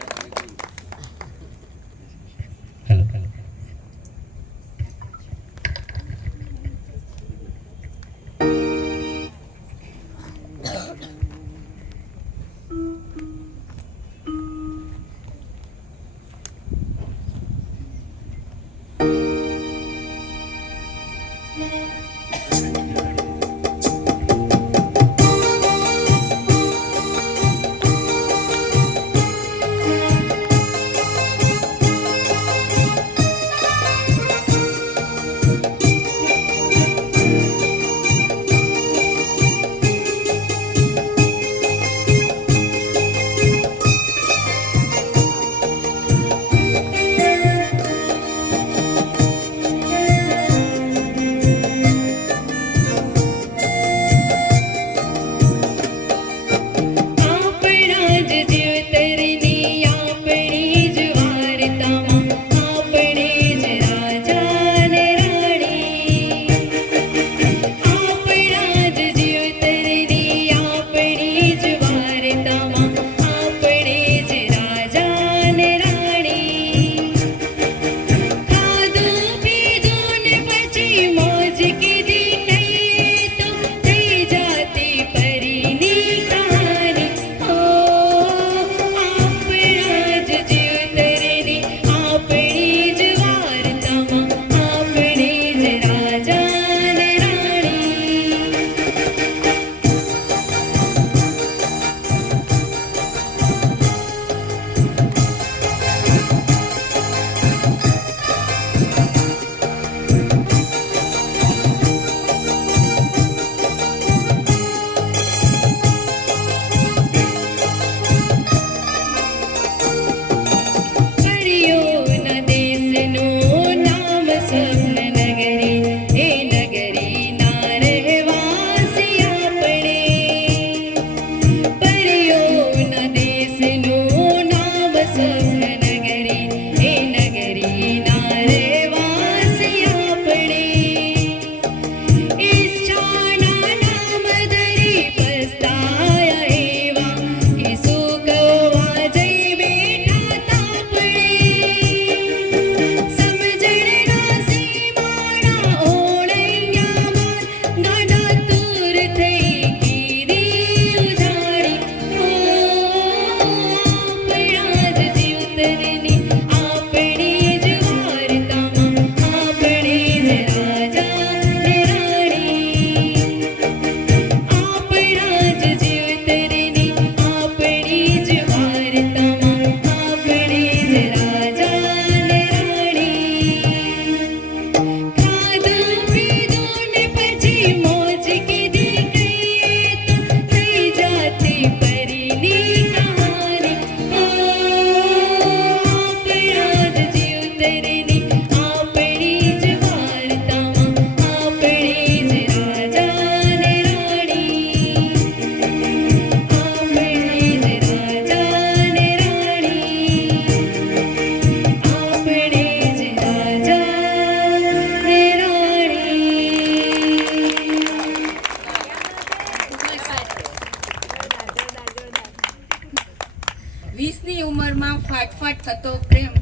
20ની ઉંમરમાં ફાટફાટ થતો પ્રેમ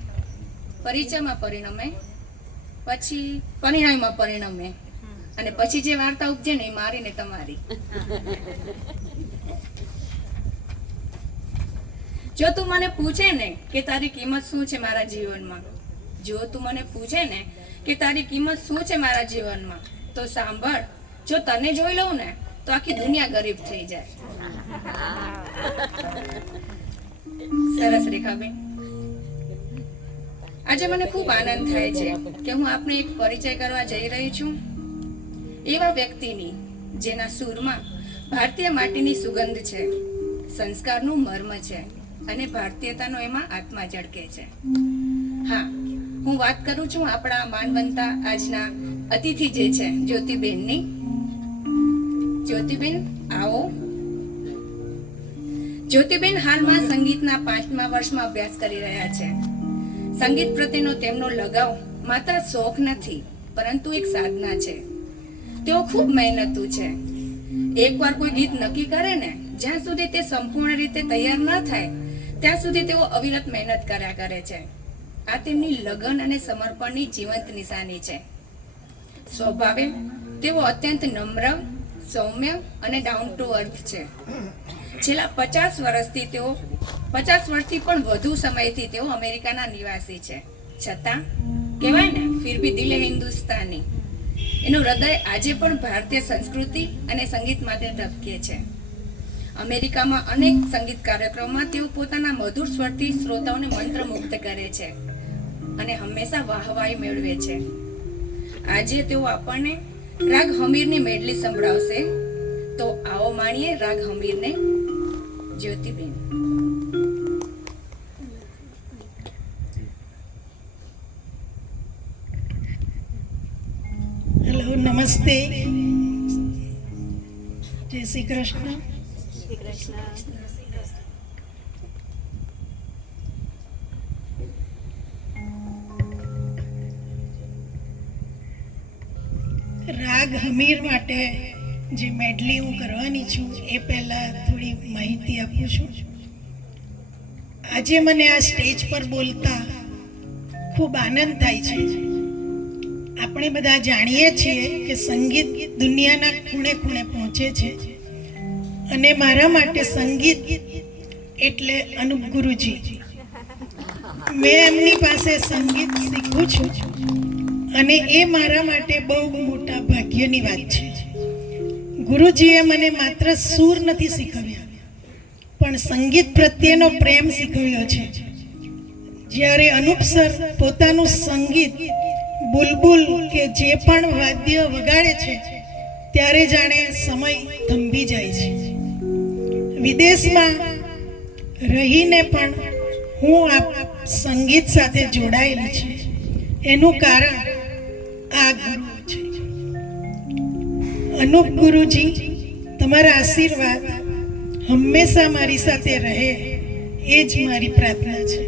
પરિચયમાં પરિણમે, પછી પરિણામમાં પરિણમે, અને પછી જે વાર્તા ઉપજે ને એ મારી ને તમારી. જો તું મને પૂછે ને કે તારી કિંમત શું છે મારા જીવનમાં, જો તું મને પૂછે ને કે તારી કિંમત શું છે મારા જીવનમાં, તો સાંભળ, જો તને જોઈ લઉં ને તો આખી દુનિયા ગરીબ થઈ જાય. સરસ રેખાબેન, આજે મને ખૂબ આનંદ થાય છે કે હું આપને એક પરિચય કરવા જઈ રહી છું એવા વ્યક્તિની જેના સૂરમાં ભારતીય માટીની સુગંધ છે, સંસ્કારનું મર્મ છે અને ભારતીયતાનો એમાં આત્મા ઝળકે છે. હા, હું વાત કરું છું આપણા માનવંતા આજના અતિથિ જે છે જ્યોતિબેનની. જ્યોતિબેન આવો. જ્યોતિબેન હાલમાં સંગીતના 5મા વર્ષમાં અભ્યાસ કરી રહ્યા છે. સંગીત પ્રત્યેનો તેમનો લગાવ માત્ર શોખ નથી પરંતુ એક સાધના છે. તેઓ ખૂબ મહેનતુ છે. એકવાર કોઈ ગીત નક્કી કરે ને, જ્યાં સુધી તે સંપૂર્ણ રીતે તૈયાર ન થાય ત્યાં સુધી તેઓ અવિરત મહેનત કર્યા કરે છે. આ તેમની લગન અને સમર્પણની જીવંત નિશાની છે. સ્વભાવે તેઓ અત્યંત નમ્ર, સૌમ્ય અને ડાઉન ટુ અર્થ છે. છેલ્લા 50 વર્ષથી પણ વધુ સમયથી તેઓ અમેરિકાના નિવાસી છે. છતાં કહેવાય ને, ફિર ભી દિલ હે હિન્દુસ્તાની. એનું હૃદય આજે પણ ભારતીય સંસ્કૃતિ અને સંગીત માટે ધબકે છે. અમેરિકામાં અનેક સંગીત કાર્યક્રમોમાં તેઓ પોતાના મધુર સ્વરથી શ્રોતાઓને મંત્રમુગ્ધ કરે છે અને હંમેશા વાહવાહી મેળવે છે. આજે તેઓ આપણને રાગ હમીરની મેડલી સંભળાવશે. તો આવો માણીએ રાગ હમીરને. જ્યોતિબેન. હેલો, નમસ્તે, જય શ્રી કૃષ્ણ. રાગ હમીર માટે જે મેડલી હું કરવાની છું એ પહેલા થોડી માહિતી આપું છું. આજે મને આ સ્ટેજ પર બોલતા ખૂબ આનંદ થાય છે. આપણે બધા જાણીએ છીએ કે સંગીત દુનિયાના ખૂણે ખૂણે પહોંચે છે અને મારા માટે સંગીત એટલે અનુપ ગુરુજી. મેં એમની પાસે સંગીત શીખું છું અને એ મારા માટે બહુ મોટા ભાગ્યની વાત છે. ગુરુજીએ મને માત્ર સૂર નથી શીખવ્યા પણ સંગીત પ્રત્યેનો પ્રેમ શીખવ્યો છે. જ્યારે અનુપ સર પોતાનું સંગીત, બુલબુલ કે જે પણ વાદ્ય વગાડે છે ત્યારે જાણે સમય થંભી જાય છે. વિદેશમાં રહીને પણ હું આ સંગીત સાથે જોડાયેલી છે. એનું કારણ આ ગુરુ છે. અનુપ ગુરુજી, તમારા આશીર્વાદ હંમેશા મારી સાથે રહે એ જ મારી પ્રાર્થના છે.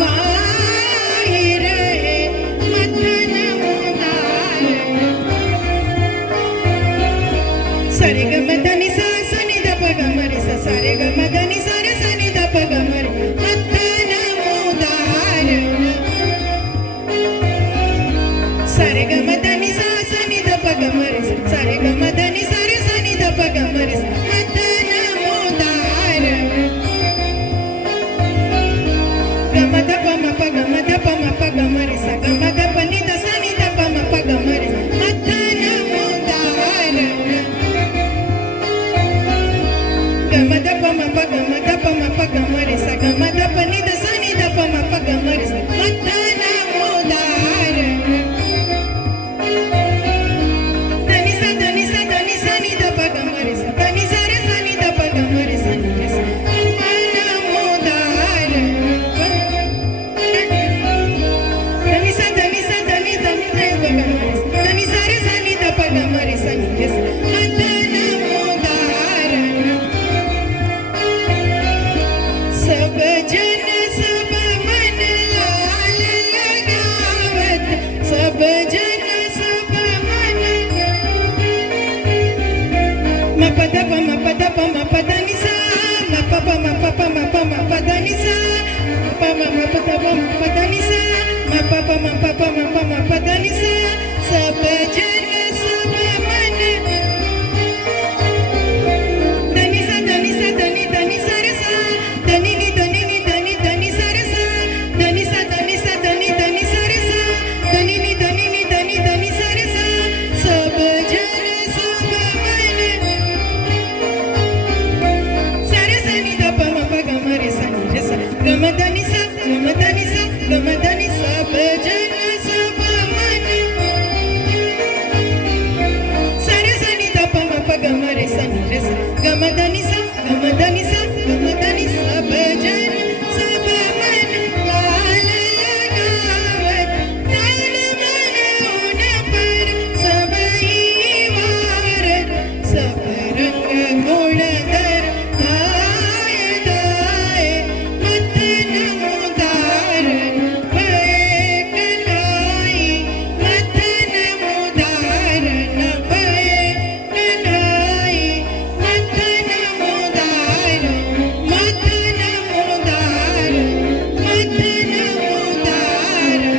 वाही रहे मथन मुदार सरे ग मदनि सा सनि द प ग म रे सा सरे ग मदनि सा रे सनि द प ग म रे मथन मुदार सरे ग मदनि सा सनि द प ग म रे सा सरे ग मदनि सा रे सनि द प ग म रे सा मथन मुदार ग म द प म प ग म द प म प ग म रे सा ग म द प नि द सा नि द प म प ग म रे मथन मुदार ग म द प म प ग म द प म प ग म रे सा ग म द प नि द सा नि द प म प ग म रे सा मथन मुदार धनि सा धनि सा धनि सा नि द प ग म रे सा धनि सा रे सा नि द प ग म रे सा नि रे सा मन मुदार धनि सा धनि सा धनि धनि रे प ग म रे सा धनि सा रे सा नि द प ग म रे सा नि रे सा मथन मुदार सब जन सब मन लाल लगावत सब जन सब मन म पद प म पद प म पद नि सा म प प म प प म प म पद नि सा प म म पद प म पद नि सा म प प म प प म प म पद नि सा सब जन सब मन धनि सा धनि सा धनि धनि सा रे सा धनि नि धनि नि धनि धनि सा रे सा धनि सा धनि सा धनि धनि सा रे सा धनि नि धनि नि धनि धनि सा रे सा सब जन सब मन सा रे सा नि द प म प ग म रे सा नि रे सा ग म धनि सा ग म धनि सा ग म धनि सब जन सब मन सा रे सा नि द प म प ग म रे सा नि रे सा ग म धनि सा ग म धनि सा ग म धनि सब जन सब मन लाल लगावत तन मन उन पर सब ही वार सब रंग गुण धर गाय गाय मथन मुदार भय कन्हाई मथन मुदार भय कन्हाई मथन मुदार मथन मुदार मथन मुदार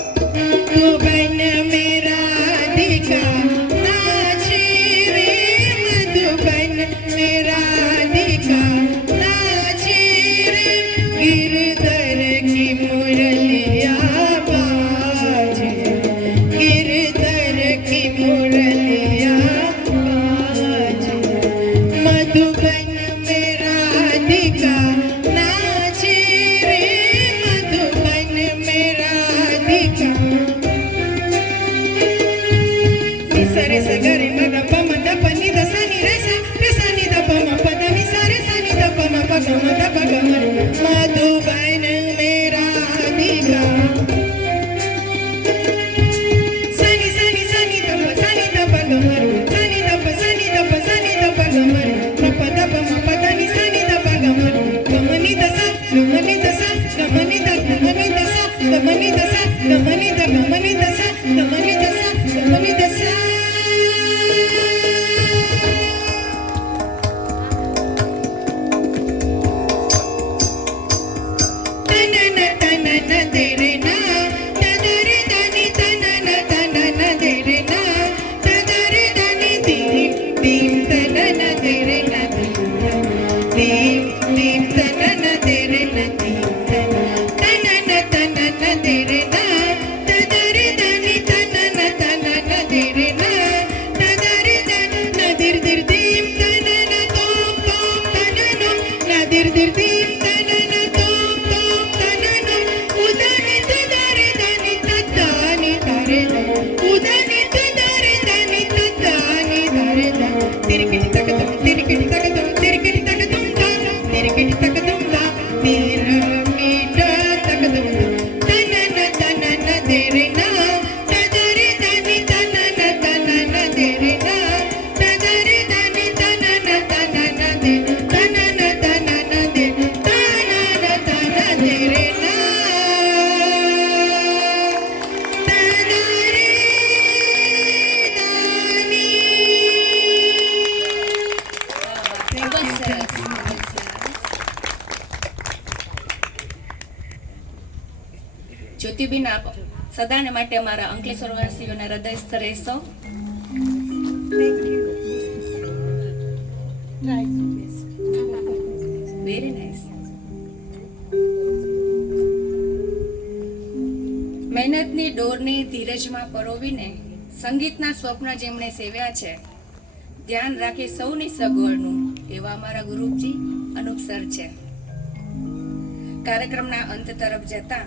मधुबन में राधिका नाचे रे मधुबन में राधिका नाचे रे गिरधर की मुरलिया बाजे गिरधर की मुरलिया बाजे मधुबन में राधिका नाचे रे मधुबन में राधिका नि सा रे सा ग रे म ग प म द प नि द सा नि रे सा नि द प म प द नि सा रे सा नि द प म प ग म द प ग म रे मधुबन में राधिका सा नि सा नि सा नि द प सा नि द प ग म रे सा नि द प सा नि द प सा नि द प ग म रे म प द प म प द नि सा नि द प ग म रे ग म नि द सा ग म नि द सा ग म नि द ग म नि द सा ग म नि द सा ग म नि द ग म नि द सा ग म नि द सा ग म नि द सा तनन तनन तेरे ना तदरे दनि तनन तनन तेरे ना तदरे दनि दीप दीप तनन तेरे ना दीप दीप तनन तेरे ना दीप तनन तनन तेरे ना तदरे दनि तनन तनन तेरे ना तदरे दन नदिर दिर दीप तनन तोम तोम तनन नदिर दिर दीप तनन तोम तोम तनन उदनि तदरे दनि तदानि तारे द उदनि तदरे दनि तदानि तारे द तिरकिटि तकतम तिरकिटि तकतम तिरकिटि तकतम तिरकिटि तकतम જ્યોતિબેન, આપ સદાને માટે અમારા અંકલેશ્વરવાસીઓના હૃદયસ્થ રહેશો. Very nice. મહેનતની ડોરને ધીરજમાં પરોવીને સંગીતના સ્વપ્ન જેમણે સેવ્યા છે, ધ્યાન રાખે સૌની સગવડનું, એવા અમારા ગુરુજી અનુપ સર છે. કાર્યક્રમના અંત તરફ જતા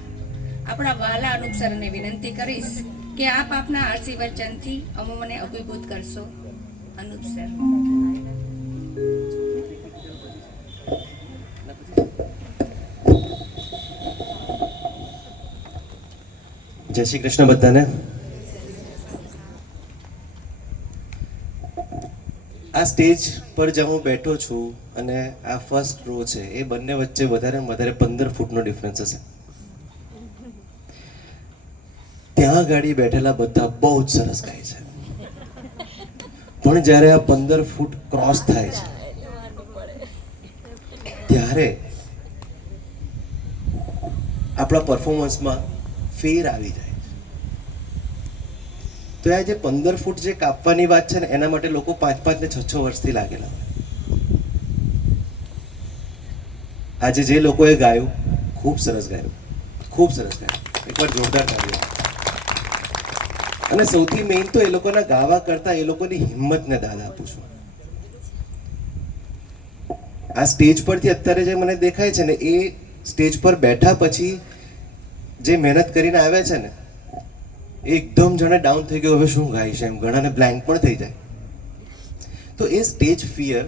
આપણા વહાલા અનુપ સરને વિનંતી કરીશ કે આપ આપના આશીર્વચનથી અમને અભિભૂત કરશો. અનુપ સર. જય શ્રી કૃષ્ણ બધાને. આ સ્ટેજ પર જ્યાં હું બેઠો છું અને આ ફર્સ્ટ રો છે, એ બંને વચ્ચે વધારેમાં વધારે 15 ફૂટનો ડિફરન્સ હશે. ત્યાં ગાડી બેઠેલા બધા બહુ જ સરસ ગાય છે, પણ જ્યારે આ 15 ફૂટ ક્રોસ થાય છે ત્યારે આપણા પરફોર્મન્સમાં ફેર આવી જાય છે. તો આ જે 15 ફૂટ જે કાપવાની વાત છે ને, એના માટે લોકો 5-5 ને 6-6 વર્ષથી લાગેલા હોય. આજે જે લોકોએ ગાયું, ખૂબ સરસ ગાયું, ખૂબ સરસ ગાયું. એકવાર જોરદાર ગાયું. અને સૌથી મેઇન તો એ લોકોના ગાવા કરતા એ લોકોની હિંમતને દાદ આપું છું. આ સ્ટેજ પરથી અત્યારે જે મને દેખાય છે ને, એ સ્ટેજ પર બેઠા પછી જે મહેનત કરીને આવ્યા છે ને, એકદમ જાણે ડાઉન થઈ ગયો, હવે શું ગાય છે એમ, ઘણાને બ્લેન્ક પણ થઈ જાય. તો એ સ્ટેજ ફિયર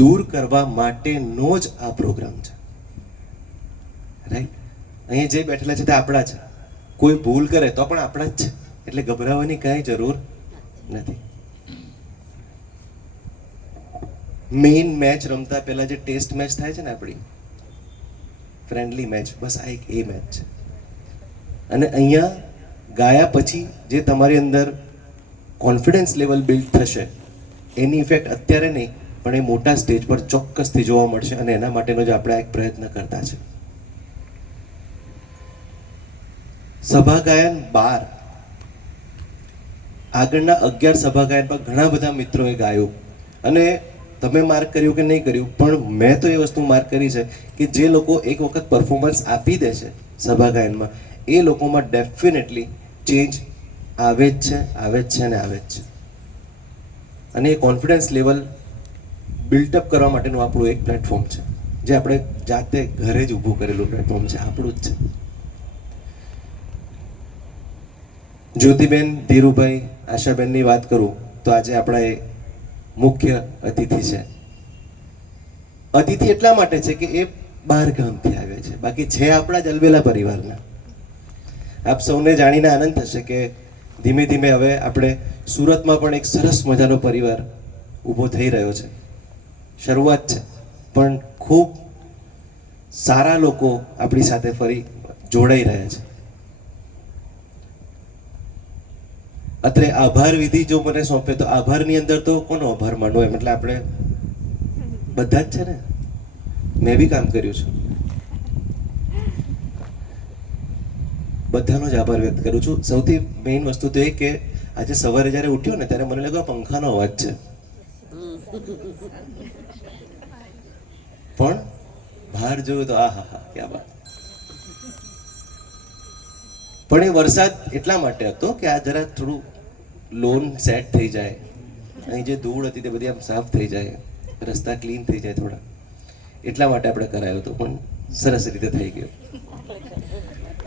દૂર કરવા માટેનો જ આ પ્રોગ્રામ છે, રાઈટ? અહીં જે બેઠેલા છે તે આપણા છે, કોઈ ભૂલ કરે તો પણ આપણા જ છે, એટલે ગભરાવાની કાંઈ જરૂર નથી. મેઇન મેચ રમતા પહેલા જે ટેસ્ટ મેચ થાય છે ને આપણી, ફ્રેન્ડલી મેચ, બસ આ એક એ મેચ છે. અને અહીંયા ગાયા પછી જે તમારી અંદર કોન્ફિડન્સ લેવલ બિલ્ડ થશે, એની ઇફેક્ટ અત્યારે નહીં પણ એ મોટા સ્ટેજ પર ચોક્કસથી જોવા મળશે. અને એના માટેનો જ આપણે એક પ્રયત્ન કરતા છે. સભા ગાયન 12, આગળના 11 સભા ગાયન પર ઘણા બધા મિત્રોએ ગાયું. અને તમે માર્ક કર્યું કે નહીં કર્યું, પણ મેં તો એ વસ્તુ માર્ક કરી છે કે જે લોકો એક વખત પરફોર્મન્સ આપી દે છે સભા ગાયનમાં, એ લોકોમાં ડેફિનેટલી ચેન્જ આવે જ છે, આવે જ છે અને આવે જ છે. અને એ કોન્ફિડન્સ લેવલ બિલ્ટઅપ કરવા માટેનું આપણું એક પ્લેટફોર્મ છે, જે આપણે જાતે ઘરે જ ઊભું કરેલું પ્લેટફોર્મ છે, આપણું જ છે. જ્યોતિબેન, ધીરુભાઈ, આશાબેનની વાત કરું તો આજે આપણા એ મુખ્ય અતિથિ છે. અતિથિ એટલા માટે છે કે એ બહાર ગામથી આવે છે, બાકી છે આપણા જ અલબેલા પરિવારના. આપ સૌને જાણીને આનંદ થશે કે ધીમે ધીમે હવે આપણે સુરતમાં પણ એક સરસ મજાનો પરિવાર ઊભો થઈ રહ્યો છે. શરૂઆત છે, પણ ખૂબ સારા લોકો આપણી સાથે ફરી જોડાઈ રહ્યા છે. અત્રે આભાર વિધિ જો મને સોંપે તો આભારની અંદર તો કોનો આભાર માનવો એમ, એટલે આપણે બધા જ છે ને, મેં બી કામ કર્યું છે, બધાનો જ આભાર વ્યક્ત કરું છું. સૌથી મેઇન વસ્તુ તો એ કે આજે સવારે જ્યારે ઉઠ્યો ને ત્યારે મને લાગ્યો પંખાનો અવાજ છે, પણ બહાર જોયું તો આહા હા ક્યાં વાત. પણ એ વરસાદ એટલા માટે હતો કે આ જરા થોડું લોન સેટ થઈ જાય, અહીં જે ધૂળ હતી તે બધી આમ સાફ થઈ જાય, રસ્તા ક્લીન થઈ જાય થોડા, એટલા માટે આપણે કરાયો હતો. પણ સરસ રીતે થઈ ગયો.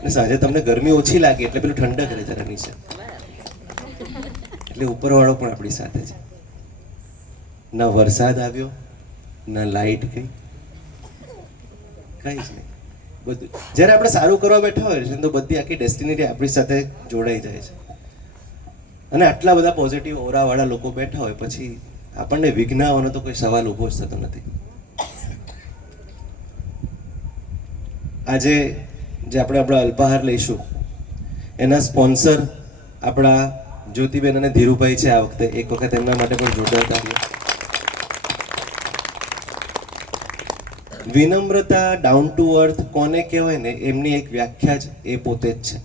અને સાંજે તમને ગરમી ઓછી લાગે એટલે પેલું ઠંડક રહે જરા નીચે, એટલે ઉપરવાળો પણ આપણી સાથે છે. ના વરસાદ આવ્યો, ના લાઈટ ગઈ, કઈ જ નહીં. બધું જ્યારે આપણે સારું કરવા બેઠા હોય છે તો બધી આખી ડેસ્ટિની આપણી સાથે જોડાઈ જાય છે. અને આટલા બધા પોઝિટિવ ઓરાવાળા લોકો બેઠા હોય પછી આપણને વિઘ્ન આવવાનો તો કોઈ સવાલ ઊભો જ થતો નથી. આજે જે આપણે આપણા અલ્પાહાર લઈશું એના સ્પોન્સર આપણા જ્યોતિબેન અને ધીરુભાઈ છે. આ વખતે એક વખત એમના માટે પણ જોરદાર તાળીઓ. વિનમ્રતા, ડાઉન ટુ અર્થ કોને કહેવાય ને, એમની એક વ્યાખ્યા જ એ પોતે જ છે.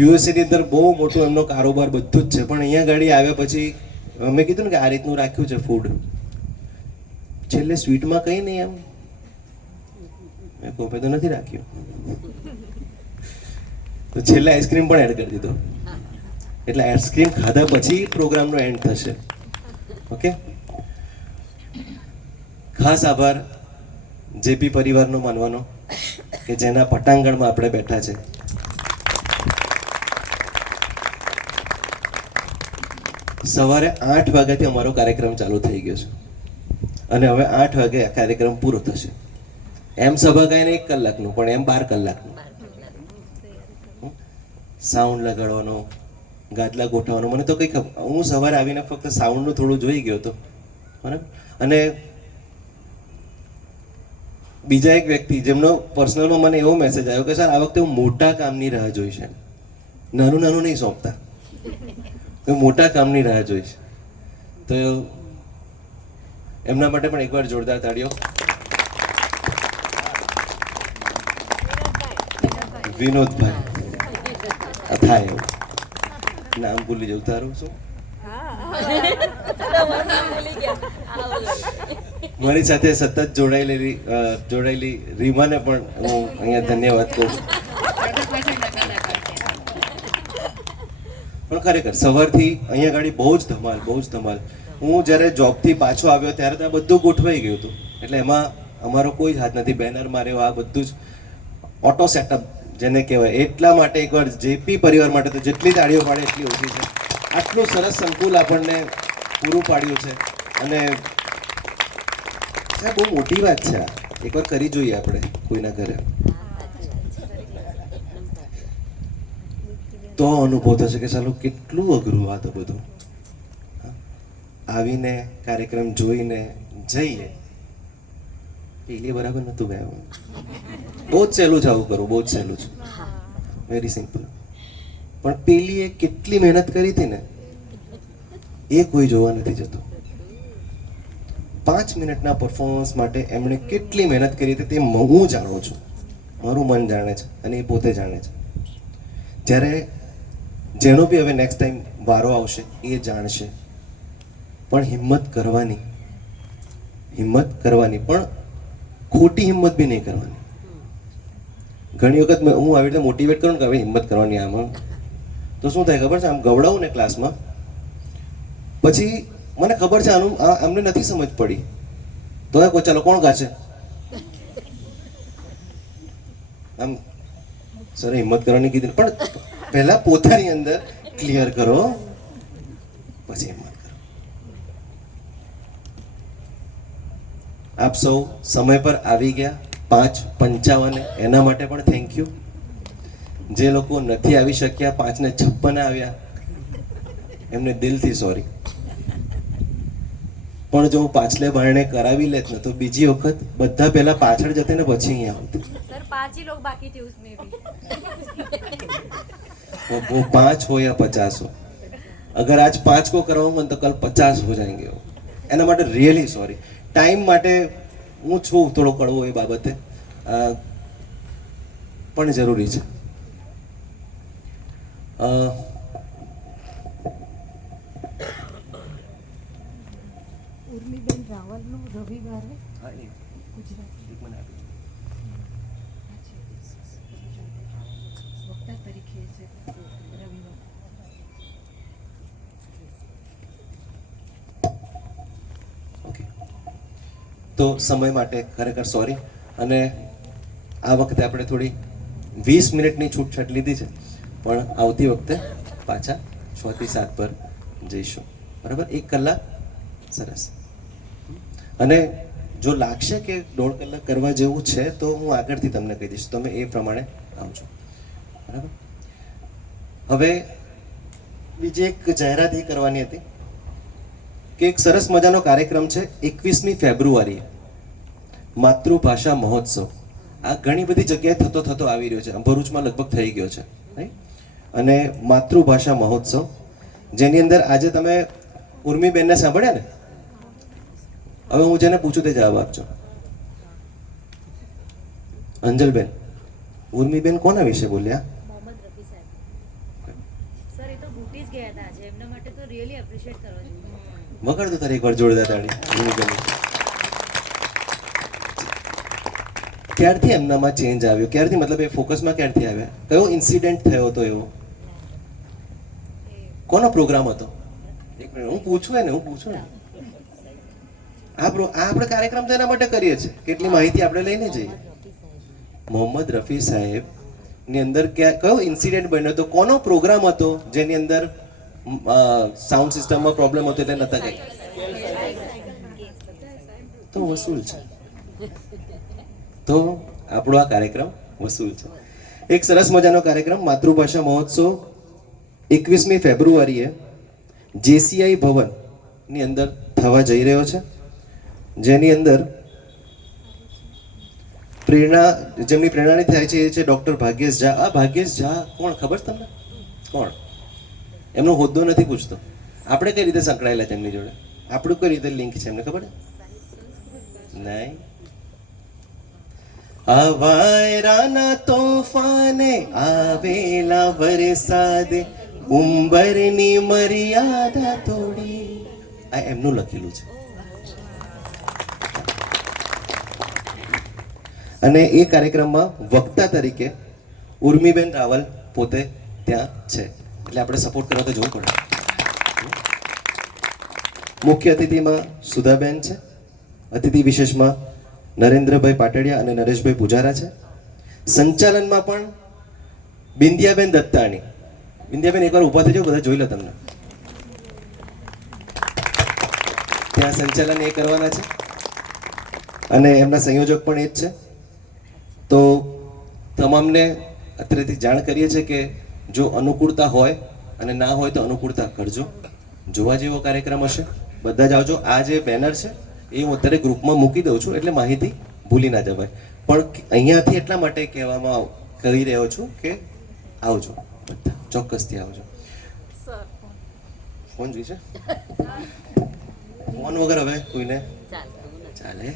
યુએસએની અંદર બહુ મોટું એમનો કારોબાર બધું જ છે, પણ અહીંયા ગાડી આવ્યા પછી મેં કીધું ને કે આ રીતનું રાખ્યું છે ફૂડ, છેલ્લે સ્વીટમાં કંઈ નહીં એમ, મેં કોપે તો નથી રાખ્યું, તો છેલ્લે આઈસ્ક્રીમ પણ એડ કરી દીધો, એટલે આઈસ્ક્રીમ ખાધા પછી પ્રોગ્રામનો એન્ડ થશે. ઓકે, ખાસ આભાર જેપી પરિવારનો માનવાનો કે જેના પટાંગણમાં આપણે બેઠા છે. સવારે 8 વાગ્યાથી અમારો કાર્યક્રમ ચાલુ થઈ ગયો છે અને હવે 8 વાગે આ કાર્યક્રમ પૂરો થશે. એમ સભા ગાયને 1 કલાકનું, પણ એમ 12 કલાકનું. સાઉન્ડ લગાડવાનો, ગાદલા ગોઠવવાનો, મને તો કંઈ ખબર, હું સવારે આવીને ફક્ત સાઉન્ડનું થોડું જોઈ ગયો હતો, બરાબર. અને બીજા એક વ્યક્તિ જેમનો પર્સનલમાં મને એવો મેસેજ આવ્યો કે સર આ વખતે હું મોટા કામની રાહ જોઈશ, નાનું નાનું નહીં સોંપતા, હું મોટા કામની રાહ જોઈશ. તો એમના માટે પણ એકવાર જોરદાર તાળીઓ. વિનોદભાઈ થાય એવું નામ ભૂલી જવું તારું શું? મારી સાથે સતત જોડાયેલી રીમાને પણ હું અહીંયા ધન્યવાદ કહું છું. પણ ખરેખર સવારથી અહીંયા ગાડી બહુ જ ધમાલ. હું જ્યારે જોબથી પાછો આવ્યો ત્યારે તો આ બધું ગોઠવાઈ ગયું હતું, એટલે એમાં અમારો કોઈ જ હાથ નથી. બેનર માર્યો, આ બધું જ ઓટો સેટઅપ જેને કહેવાય. એટલા માટે એકવાર જેપી પરિવાર માટે તો જેટલી તાળીઓ પાડે એટલી ઓછી છે. આટલું સરસ સંકુલ આપણને પૂરું પાડ્યું છે અને બહુ મોટી વાત છે આ. એકવાર કરી જોઈએ આપણે કોઈના ઘરે, તો અનુભવ થશે કે ચાલો કેટલું અઘરું આ તો બધું. આવીને કાર્યક્રમ જોઈને જઈએ. પેલી બરાબર નહોતું ગાયું, બહુ જ સહેલું છે આવું કરવું, બહુ જ સહેલું છે, વેરી સિમ્પલ. પણ પેલીએ કેટલી મહેનત કરી હતી ને એ કોઈ જોવા નથી જતું. 5 મિનિટના પરફોર્મન્સ માટે એમણે કેટલી મહેનત કરી હતી તે હું જાણું છું, મારું મન જાણે છે અને એ પોતે જાણે છે. જ્યારે જેનો બી હવે નેક્સ્ટ ટાઈમ વારો આવશે એ જાણશે. પણ હિંમત કરવાની, પણ ખોટી હિંમત બી નહીં કરવાની. ઘણી વખત હું આવી રીતે મોટિવેટ કરું કે હવે હિંમત કરવાની આમાં, તો શું થાય ખબર છે, આમ ગવડાવું ને ક્લાસમાં, પછી મને ખબર છે અમને નથી સમજ પડી, તો કોઈ ચાલો કોણ ગાશે, આમ સર હિંમત કરવાની કીધી, પણ પહેલા પોતાની અંદર ક્લિયર કરો પછી હિંમત કરો. આપ સૌ સમય પર આવી ગયા 5:55, એના માટે પણ થેન્ક યુ. જે લોકો નથી આવી શક્યા 5:56 આવ્યા એમને દિલથી સોરી. પણ જો હું પાછલે બારણે કરાવી લેત ને તો બીજી વખત બધા પહેલા પાછળ જતે ને પછી અહીંયા આવતું. सर 5 ही लोग बाकी थे उसमें भी. वो 5 हो या 50 हो, अगर आज 5 को कराऊंगा तो कल 50 हो जाएंगे. એના માટે રિયલી સોરી. ટાઈમ માટે હું છું થોડો કડવો એ બાબતે, પણ જરૂરી છે. ઉર્મિબેન રાવલનો રવિવારે વક્તા તરીકે છે રવિવાર. તો સમય માટે ખરેખર સોરી. અને આ વખતે આપણે થોડી 20 મિનિટની છૂટછાટ લીધી છે, પણ આવતી વખતે પાછા 6 થી 7 પર જઈશું, બરાબર? 1 કલાક સરસ. અને જો લાગશે કે 1.5 કલાક કરવા જેવું છે તો હું આગળથી તમને કહી દઈશ, તમે એ પ્રમાણે આવજો, બરાબર? હવે બીજી એક જાહેરાત એ કરવાની હતી કે એક સરસ મજાનો કાર્યક્રમ છે 21મી ફેબ્રુઆરીએ, માતૃભાષા મહોત્સવ. આ ઘણી બધી જગ્યાએ થતો આવી રહ્યો છે, ભરૂચમાં લગભગ થઈ ગયો છે, રાઈટ? અને માતૃભાષા મહોત્સવ જેની અંદર આજે તમે ઉર્મિબેનને સાંભળ્યા ને, હવે હું જેને પૂછું તે જવાબ આપજો. અંજલબેન, ઉર્મિબેન કોના વિશે બોલ્યા? હતા આજે એમના માટે તો રિયલી એપ્રિશિએટ કરવા જોઈએ. વગાડ દો તારી એકવાર જોરદાર તાળી. ક્યારથી એમનામાં ચેન્જ આવ્યો? ક્યારથી, મતલબ એ ફોકસમાં ક્યારથી આવ્યા? કયો ઇન્સિડન્ટ થયો હતો એવો? કોનો પ્રોગ્રામ હતો? એક મિનિટ, હું પૂછું ને આ આપણે કાર્યક્રમ તો એના માટે કરીએ છીએ, કેટલી માહિતી આપણે લઈને જઈએ. મોહમ્મદ રફી સાહેબ ની અંદર કયો ઇન્સિડન્ટ બન્યો હતો? કોનો પ્રોગ્રામ હતો જેની અંદર સાઉન્ડ સિસ્ટમમાં પ્રોબ્લેમ હતો એટલે નતા ગઈ? તો વસૂલ છે. તો આપણો આ કાર્યક્રમ વસૂલ છે. એક સરસ મજાનો કાર્યક્રમ માતૃભાષા મહોત્સવ 21મી ફેબ્રુઆરીએ JCI ભવનની અંદર થવા જઈ રહ્યો છે, જેની અંદર જેમની પ્રેરણાની થાય છે એ છે ડૉક્ટર ભાગ્યેશ ઝા. આ ભાગ્યેશ ઝા કોણ ખબર છે તમને? કોણ? એમનો હોદ્દો નથી પૂછતો, આપણે કઈ રીતે સંકળાયેલા છે એમની જોડે, આપણું કઈ રીતે લિંક છે એમને ખબર નહીં? આ વાયરાના તોફાને આવેલા વરસાદે ઉંબરની મર્યાદા તોડી, આ એમનું લખેલું છે. અને એ કાર્યક્રમમાં વક્તા તરીકે ઉર્મિબેન રાવલ પોતે ત્યાં છે, એટલે આપણે સપોર્ટ કરવા તો જવું પડે. મુખ્ય અતિથિમાં સુધાબેન છે, અતિથિ વિશેષમાં નરેન્દ્રભાઈ પાટડિયા અને નરેશભાઈ પૂજારા છે. સંચાલનમાં પણ બિંદિયાબેન દત્તાણી. બિંદિયાબેન એકવાર ઊભા થઈ જાઓ, બધા જોઈ લો તમને. ત્યાં સંચાલન એ કરવાના છે અને એમના સંયોજક પણ એ જ છે. તો તમામને અત્યારેથી જાણ કરીએ છીએ કે જો અનુકૂળતા હોય અને ના હોય તો અનુકૂળતા કરજો. જોવા જેવો કાર્યક્રમ હશે, બધા જ આવજો. આ જે બેનર છે એ હું અત્યારે ગ્રુપમાં મૂકી દઉં છું એટલે માહિતી ભૂલી ના જવાય. પણ અહીંયાથી એટલા માટે કહી રહ્યો છું કે આવજો, બધા ચોક્કસથી આવજો. ફોન જોઈશે? ફોન વગર હવે કોઈને ચાલે?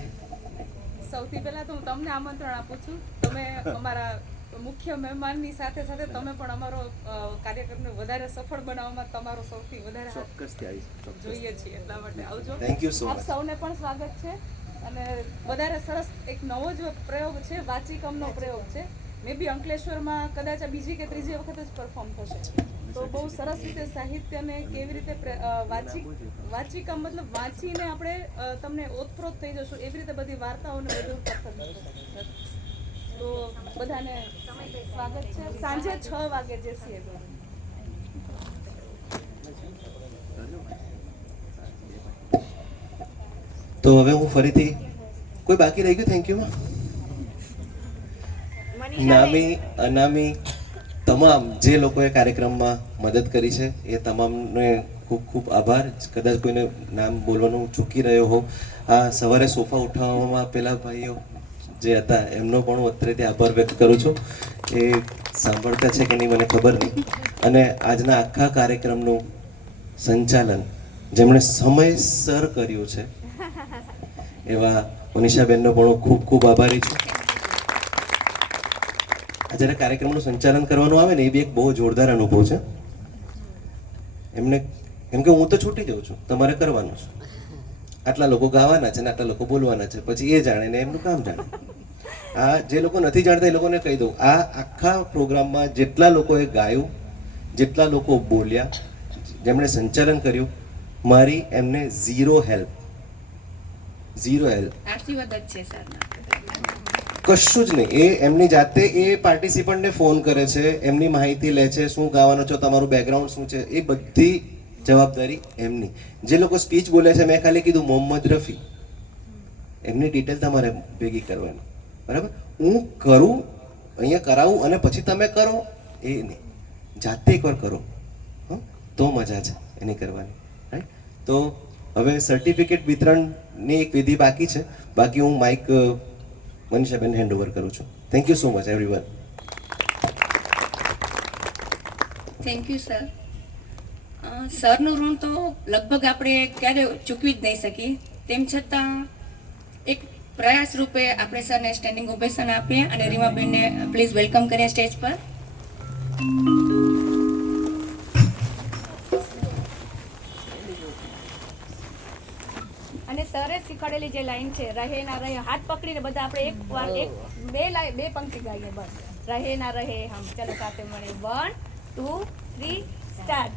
સૌથી પહેલા તો હું તમને આમંત્રણ આપું છું. તમે અમારા મુખ્ય મહેમાનની સાથે સાથે તમે પણ અમારો કાર્યક્રમને વધારે સફળ બનાવવામાં તમારો સૌથી વધારે ચોક્કસથી જોઈએ છીએ, એટલા માટે આવજો. થેન્ક યુ સો આપ મચ. સૌને પણ સ્વાગત છે. અને વધારે સરસ એક નવો જ પ્રયોગ છે, વાચિકમનો પ્રયોગ છે. મે બી અંકલેશ્વરમાં કદાચ આ બીજી કે ત્રીજી વખત જ પરફોર્મ થશે. તો બહુ સરસ રીતે સાહિત્યને કેવી રીતે વાચિકમ મતલબ વાંચીને આપણે તમને ઓતપ્રોત થઈ જશું એવી રીતે બધી વાર્તાઓને બધું તો બધાને સ્વાગત છે. સાંજે 6 વાગે JCI. તો હવે હું ફરીથી, કોઈ બાકી રહી ગયું થેન્ક યુમાં? નામી અનામી તમામ જે લોકોએ કાર્યક્રમમાં મદદ કરી છે એ તમામને ખૂબ ખૂબ આભાર. કદાચ કોઈને નામ બોલવાનું ચૂકી રહ્યો હોઉં. આ સવારે સોફા ઉઠાવવામાં પેલા ભાઈઓ જે હતા એમનો પણ હું અત્યારેથી આભાર વ્યક્ત કરું છું. એ સાંભળતા છે કે નહીં મને ખબર નહીં. અને આજના આખા કાર્યક્રમનું સંચાલન જેમણે સમયસર કર્યું છે એવા મનીષાબેનનો પણ હું ખૂબ ખૂબ આભારી છું. જ્યારે કાર્યક્રમનું સંચાલન કરવાનું આવે ને એ બી એક બહુ જોરદાર અનુભવ છે એમને, કેમ કે હું તો છૂટી જાઉં છું, તમારે કરવાનું છે. આટલા લોકો ગાવાના છે ને આટલા લોકો બોલવાના છે, પછી એ જાણે ને એમનું કામ જાણે. આ જે લોકો નથી જાણતા એ લોકોને કહી દઉં, આ આખા પ્રોગ્રામમાં જેટલા લોકોએ ગાયું, જેટલા લોકો બોલ્યા, જેમણે સંચાલન કર્યું, મારી એમને ઝીરો હેલ્પ. આશીર્વાદ જ છે સર. કશું જ નહીં. એ એમની જાતે એ પાર્ટિસિપન્ટને ફોન કરે છે, એમની માહિતી લે છે, શું ગાવાનો છો, તમારું બેકગ્રાઉન્ડ શું છે, એ બધી જવાબદારી એમની. જે લોકો સ્પીચ બોલે છે મેં ખાલી કીધું મોહમ્મદ રફી, એમની ડિટેલ તમારે ભેગી કરવાની, બરાબર? હું કરું, અહીંયા કરાવું અને પછી તમે કરો એ નહીં, જાતે એકવાર કરો તો મજા છે એની કરવાની, રાઈટ? તો હવે સર્ટિફિકેટ વિતરણની એક વિધિ બાકી છે. બાકી હું માઇક મનીષાબેન હેન્ડ ઓવર કરું છું. Thank you so much everyone. Thank you sir. સરનું ઋણ તો લગભગ આપણે ક્યારે ચૂકવી જ નહીં શકીએ. તેમ છતાં એક પ્રયાસ રૂપે આપણે સરને સ્ટેન્ડિંગ ઓવેશન આપીએ અને રીમાબેનને પ્લીઝ વેલકમ કરીએ સ્ટેજ પર. શીખવાડેલી જે લાઈન છે, રહે ના રહે, હાથ પકડીને બધા આપણે એક વાર બે પંક્તિ ગાઈએ બસ. રહે ના રહે હમ, ચલો સાથે મળે. 1 2 3 સ્ટાર્ટ.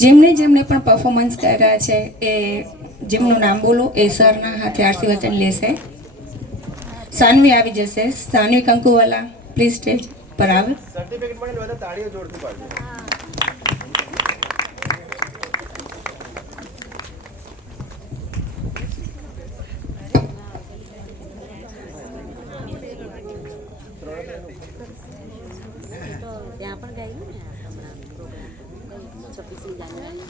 જેમણે જેમણે પણ પરફોર્મન્સ કર્યા છે એ જેમનું નામ બોલો એ સરના હાથે આશીર્વચન લેશે. સાનવી આવી જશે. સાનવી કંકુવાલા પ્લીઝ સ્ટેજ પર આવે. સર્ટિફિકેટ મળે બધા તાળીઓ જોરથી પાડજો. ત્યાં પણ ગાયું ને હમણાં પ્રોગ્રામ 26 જાન્યુઆરી.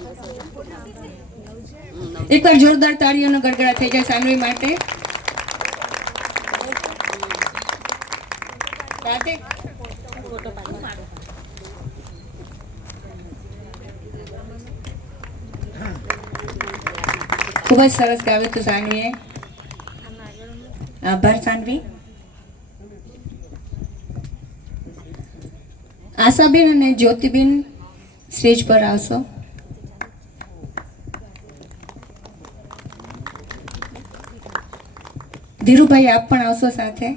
એકવાર જોરદાર તાળીઓનો ગડગડા થઈ જાય સાનવી માટે. કાર્તિક ખૂબ જ સરસ ગાવ્યું હતું સાનવીએ. આભાર સાનવી. આશાબેન અને જ્યોતિબેન સ્ટેજ પર આવશો. ધીરુભાઈ આપ પણ આવશો સાથે.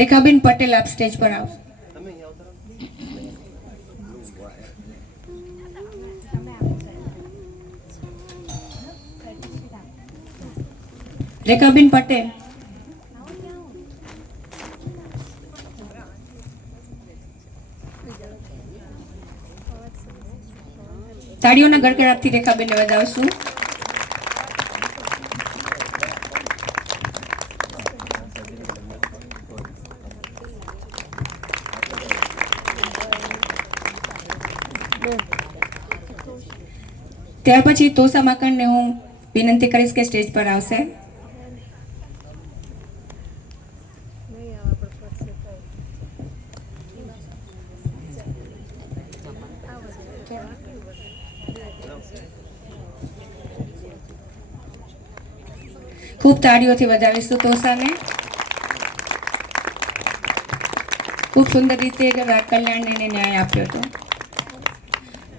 રેખાબેન પટેલ આપ સ્ટેજ પર આવશો. રેખાબેન પટેલ. તાળીઓના ગડગડાટથી રેખાબેનને વધાવશું. ત્યાર પછી તોષા માકણને હું વિનંતી કરીશ કે સ્ટેજ પર આવશે. ખૂબ તાળીઓથી વધાવીશું તોષાને. ખૂબ સુંદર રીતે કલ્યાણને એને ન્યાય આપ્યો હતો.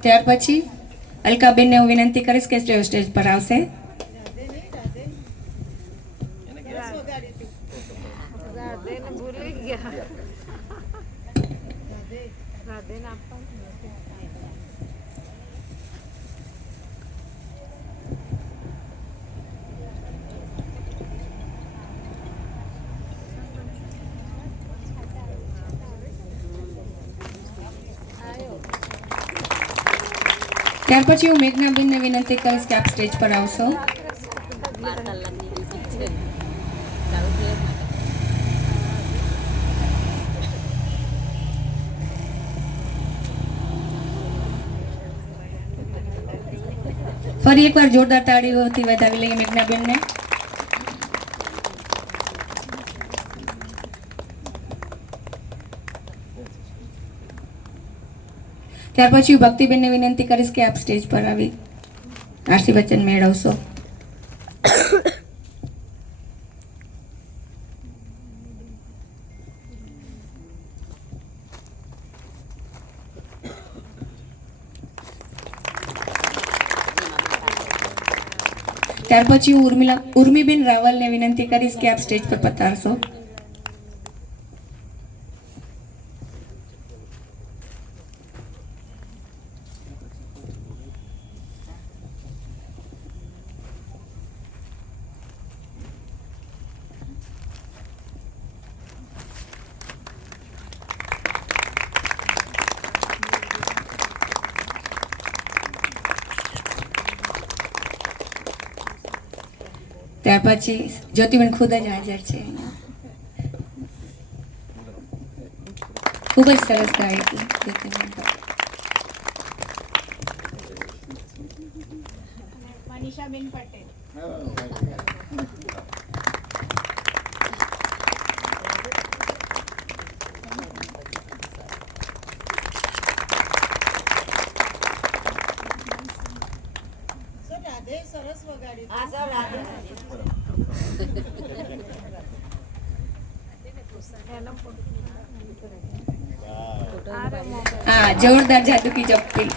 ત્યાર પછી અલકાબેનને હું વિનંતી કરીશ કે સ્ટેજ પર આવશે. ત્યાર પછી હું મેઘનાબેનને વિનંતી કરીશ કે આપ સ્ટેજ પર આવશો. ફરી એકવાર જોરદાર તાળીઓથી વધાવી લઈએ મેઘનાબેનને. ત્યાર પછી હું ભક્તિબેનને વિનંતી કરીશ કે આપ સ્ટેજ પર આવી આશીર્વચન મેળવશો. ત્યાર પછી હું ઉર્મિબેન રાવલને વિનંતી કરીશ કે આપ સ્ટેજ પર પધારશો. ત્યાર પછી જ્યોતિબેન ખુદ જ હાજર છે. ખૂબ જ સરસ ગાયકી જ્યોતિબેન. મનીષાબેન પટેલ. હા, જોરદાર જાદુ કી ચપટી.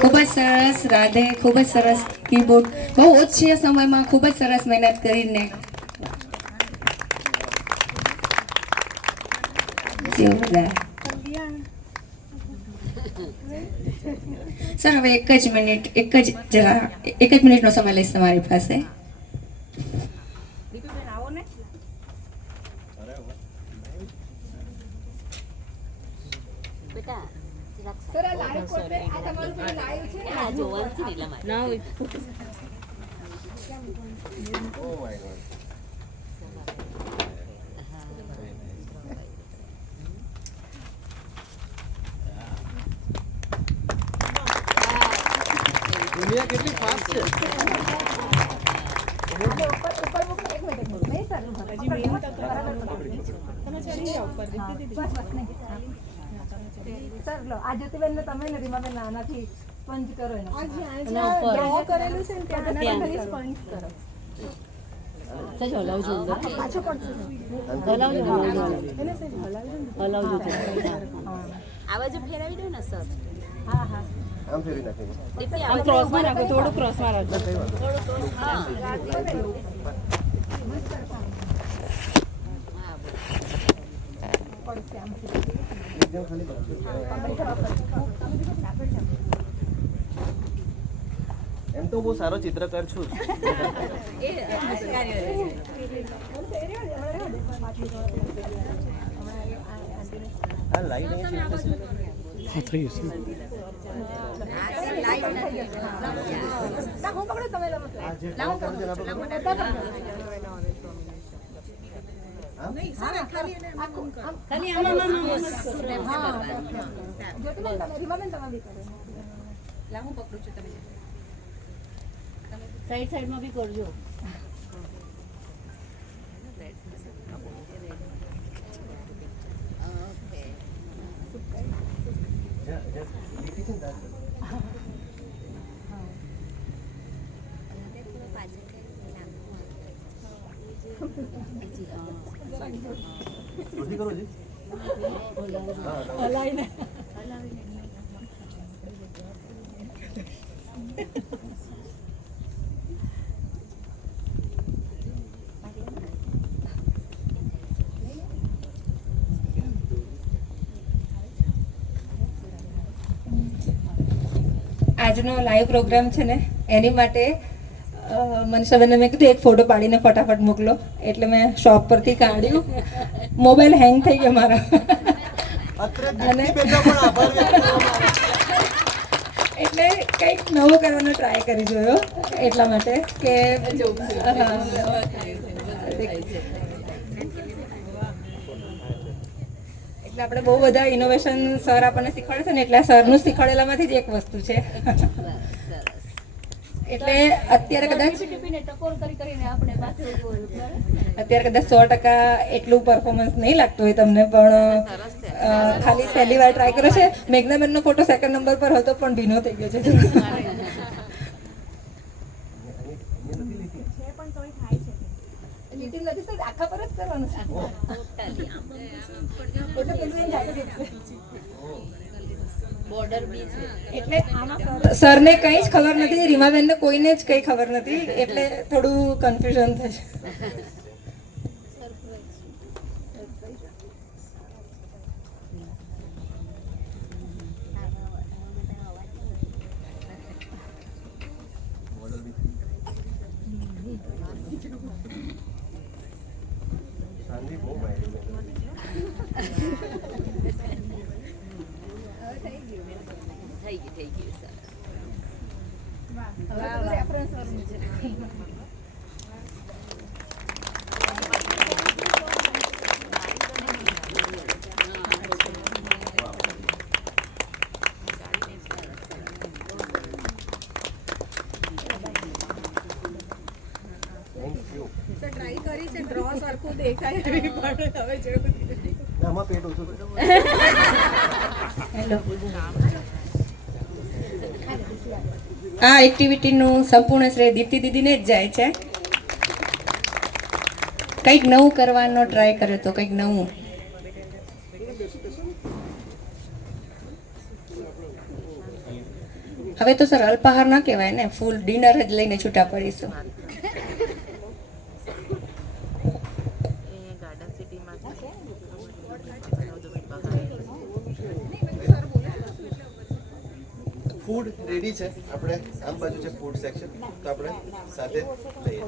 ખૂબ જ સરસ રાધે, ખૂબ જ સરસ કીબોર્ડ. બહુ ઓછા સમયમાં ખૂબ જ સરસ મહેનત કરીને જોરદાર. સર હવે એક જ મિનિટનો સમય લઈશ તમારી પાસે. દીપીબેન આવો ને. સર આ લાઈવ કોડ આ તમારું પેલું લાઈવ છે ને આ જોવાનું છે ને એટલા માટે ના હોય. દુનિયા કેટલી ફાસ્ટ છે. ઉપર મૂકો એક મિનિટ નહીં સર હજી મેં તમે ચડી જાઓ ઉપર સર લો આ જ્યોતિબેનને તમે ને રીમાબેન નાનાથી સ્પંજ કરો એનો ડ્રો કરેલું છે ને ત્યાં ખાલી સ્પંજ કરો. સજ હલાવજો પાછો પડશે હલાવજો એને સજ હલાવજો આ બાજુ ફેરવી દો ને સર. હા હા આમ ફેરી નાખીએ. આમ ક્રોસમાં રાખો થોડું ક્રોસમાં રાખો હા પડશે આમ એકદમ ખાલી એમ તો બહુ સારો ચિત્રકાર છું. આ લાઈન સાઈડ સાઈડમાં બી કરજો. કરો જી. હલાઈને આજનો લાઈવ પ્રોગ્રામ છે ને એની માટે મનીષાબેનને મેં કીધું એક ફોટો પાડીને ફટાફટ મોકલો એટલે મેં શોપ પરથી કાઢ્યું. મોબાઈલ હેંગ થઈ ગયો મારો અને એટલે કંઈક નવો કરવાનો ટ્રાય કરી જોયો એટલા માટે કે એટલે આપણે બહુ બધા ઇનોવેશન સર આપણને શીખવાડે છે ને એટલે સરનું શીખવાડેલામાંથી જ એક વસ્તુ છે. એટલે અત્યારે કદાચ અત્યારે કદાચ 100% એટલું પરફોર્મન્સ નહીં લાગતું હોય તમને, પણ ખાલી પહેલી વાર ટ્રાય કર્યો છે. મેઘનાબેનનો ફોટો સેકન્ડ નંબર પર હતો પણ ભીનો થઈ ગયો છે. આખા પર જ કરવાનું છે. એટલે સરને કંઈ જ ખબર નથી, રીમાબેનને કોઈને જ કંઈ ખબર નથી, એટલે થોડું કન્ફ્યુઝન થશે. ડ્રો સરખું દેખાય એવી પણ હવે જેવું આમાં પેટ ઓછું હેલો. આ એક્ટિવિટીનું સંપૂર્ણ શ્રેય દીપ્તિ દીદીને જ જાય છે. કંઈક નવું કરવાનો ટ્રાય કર્યો તો કંઈક નવું. હવે તો સર અલ્પાહાર ના કહેવાય ને, ફૂલ ડિનર જ લઈને છૂટા પડીશું. ફૂડ રેડી છે, આપણે આમ બાજુ છે ફૂડ સેક્શન, તો આપણે સાથે લઈએ.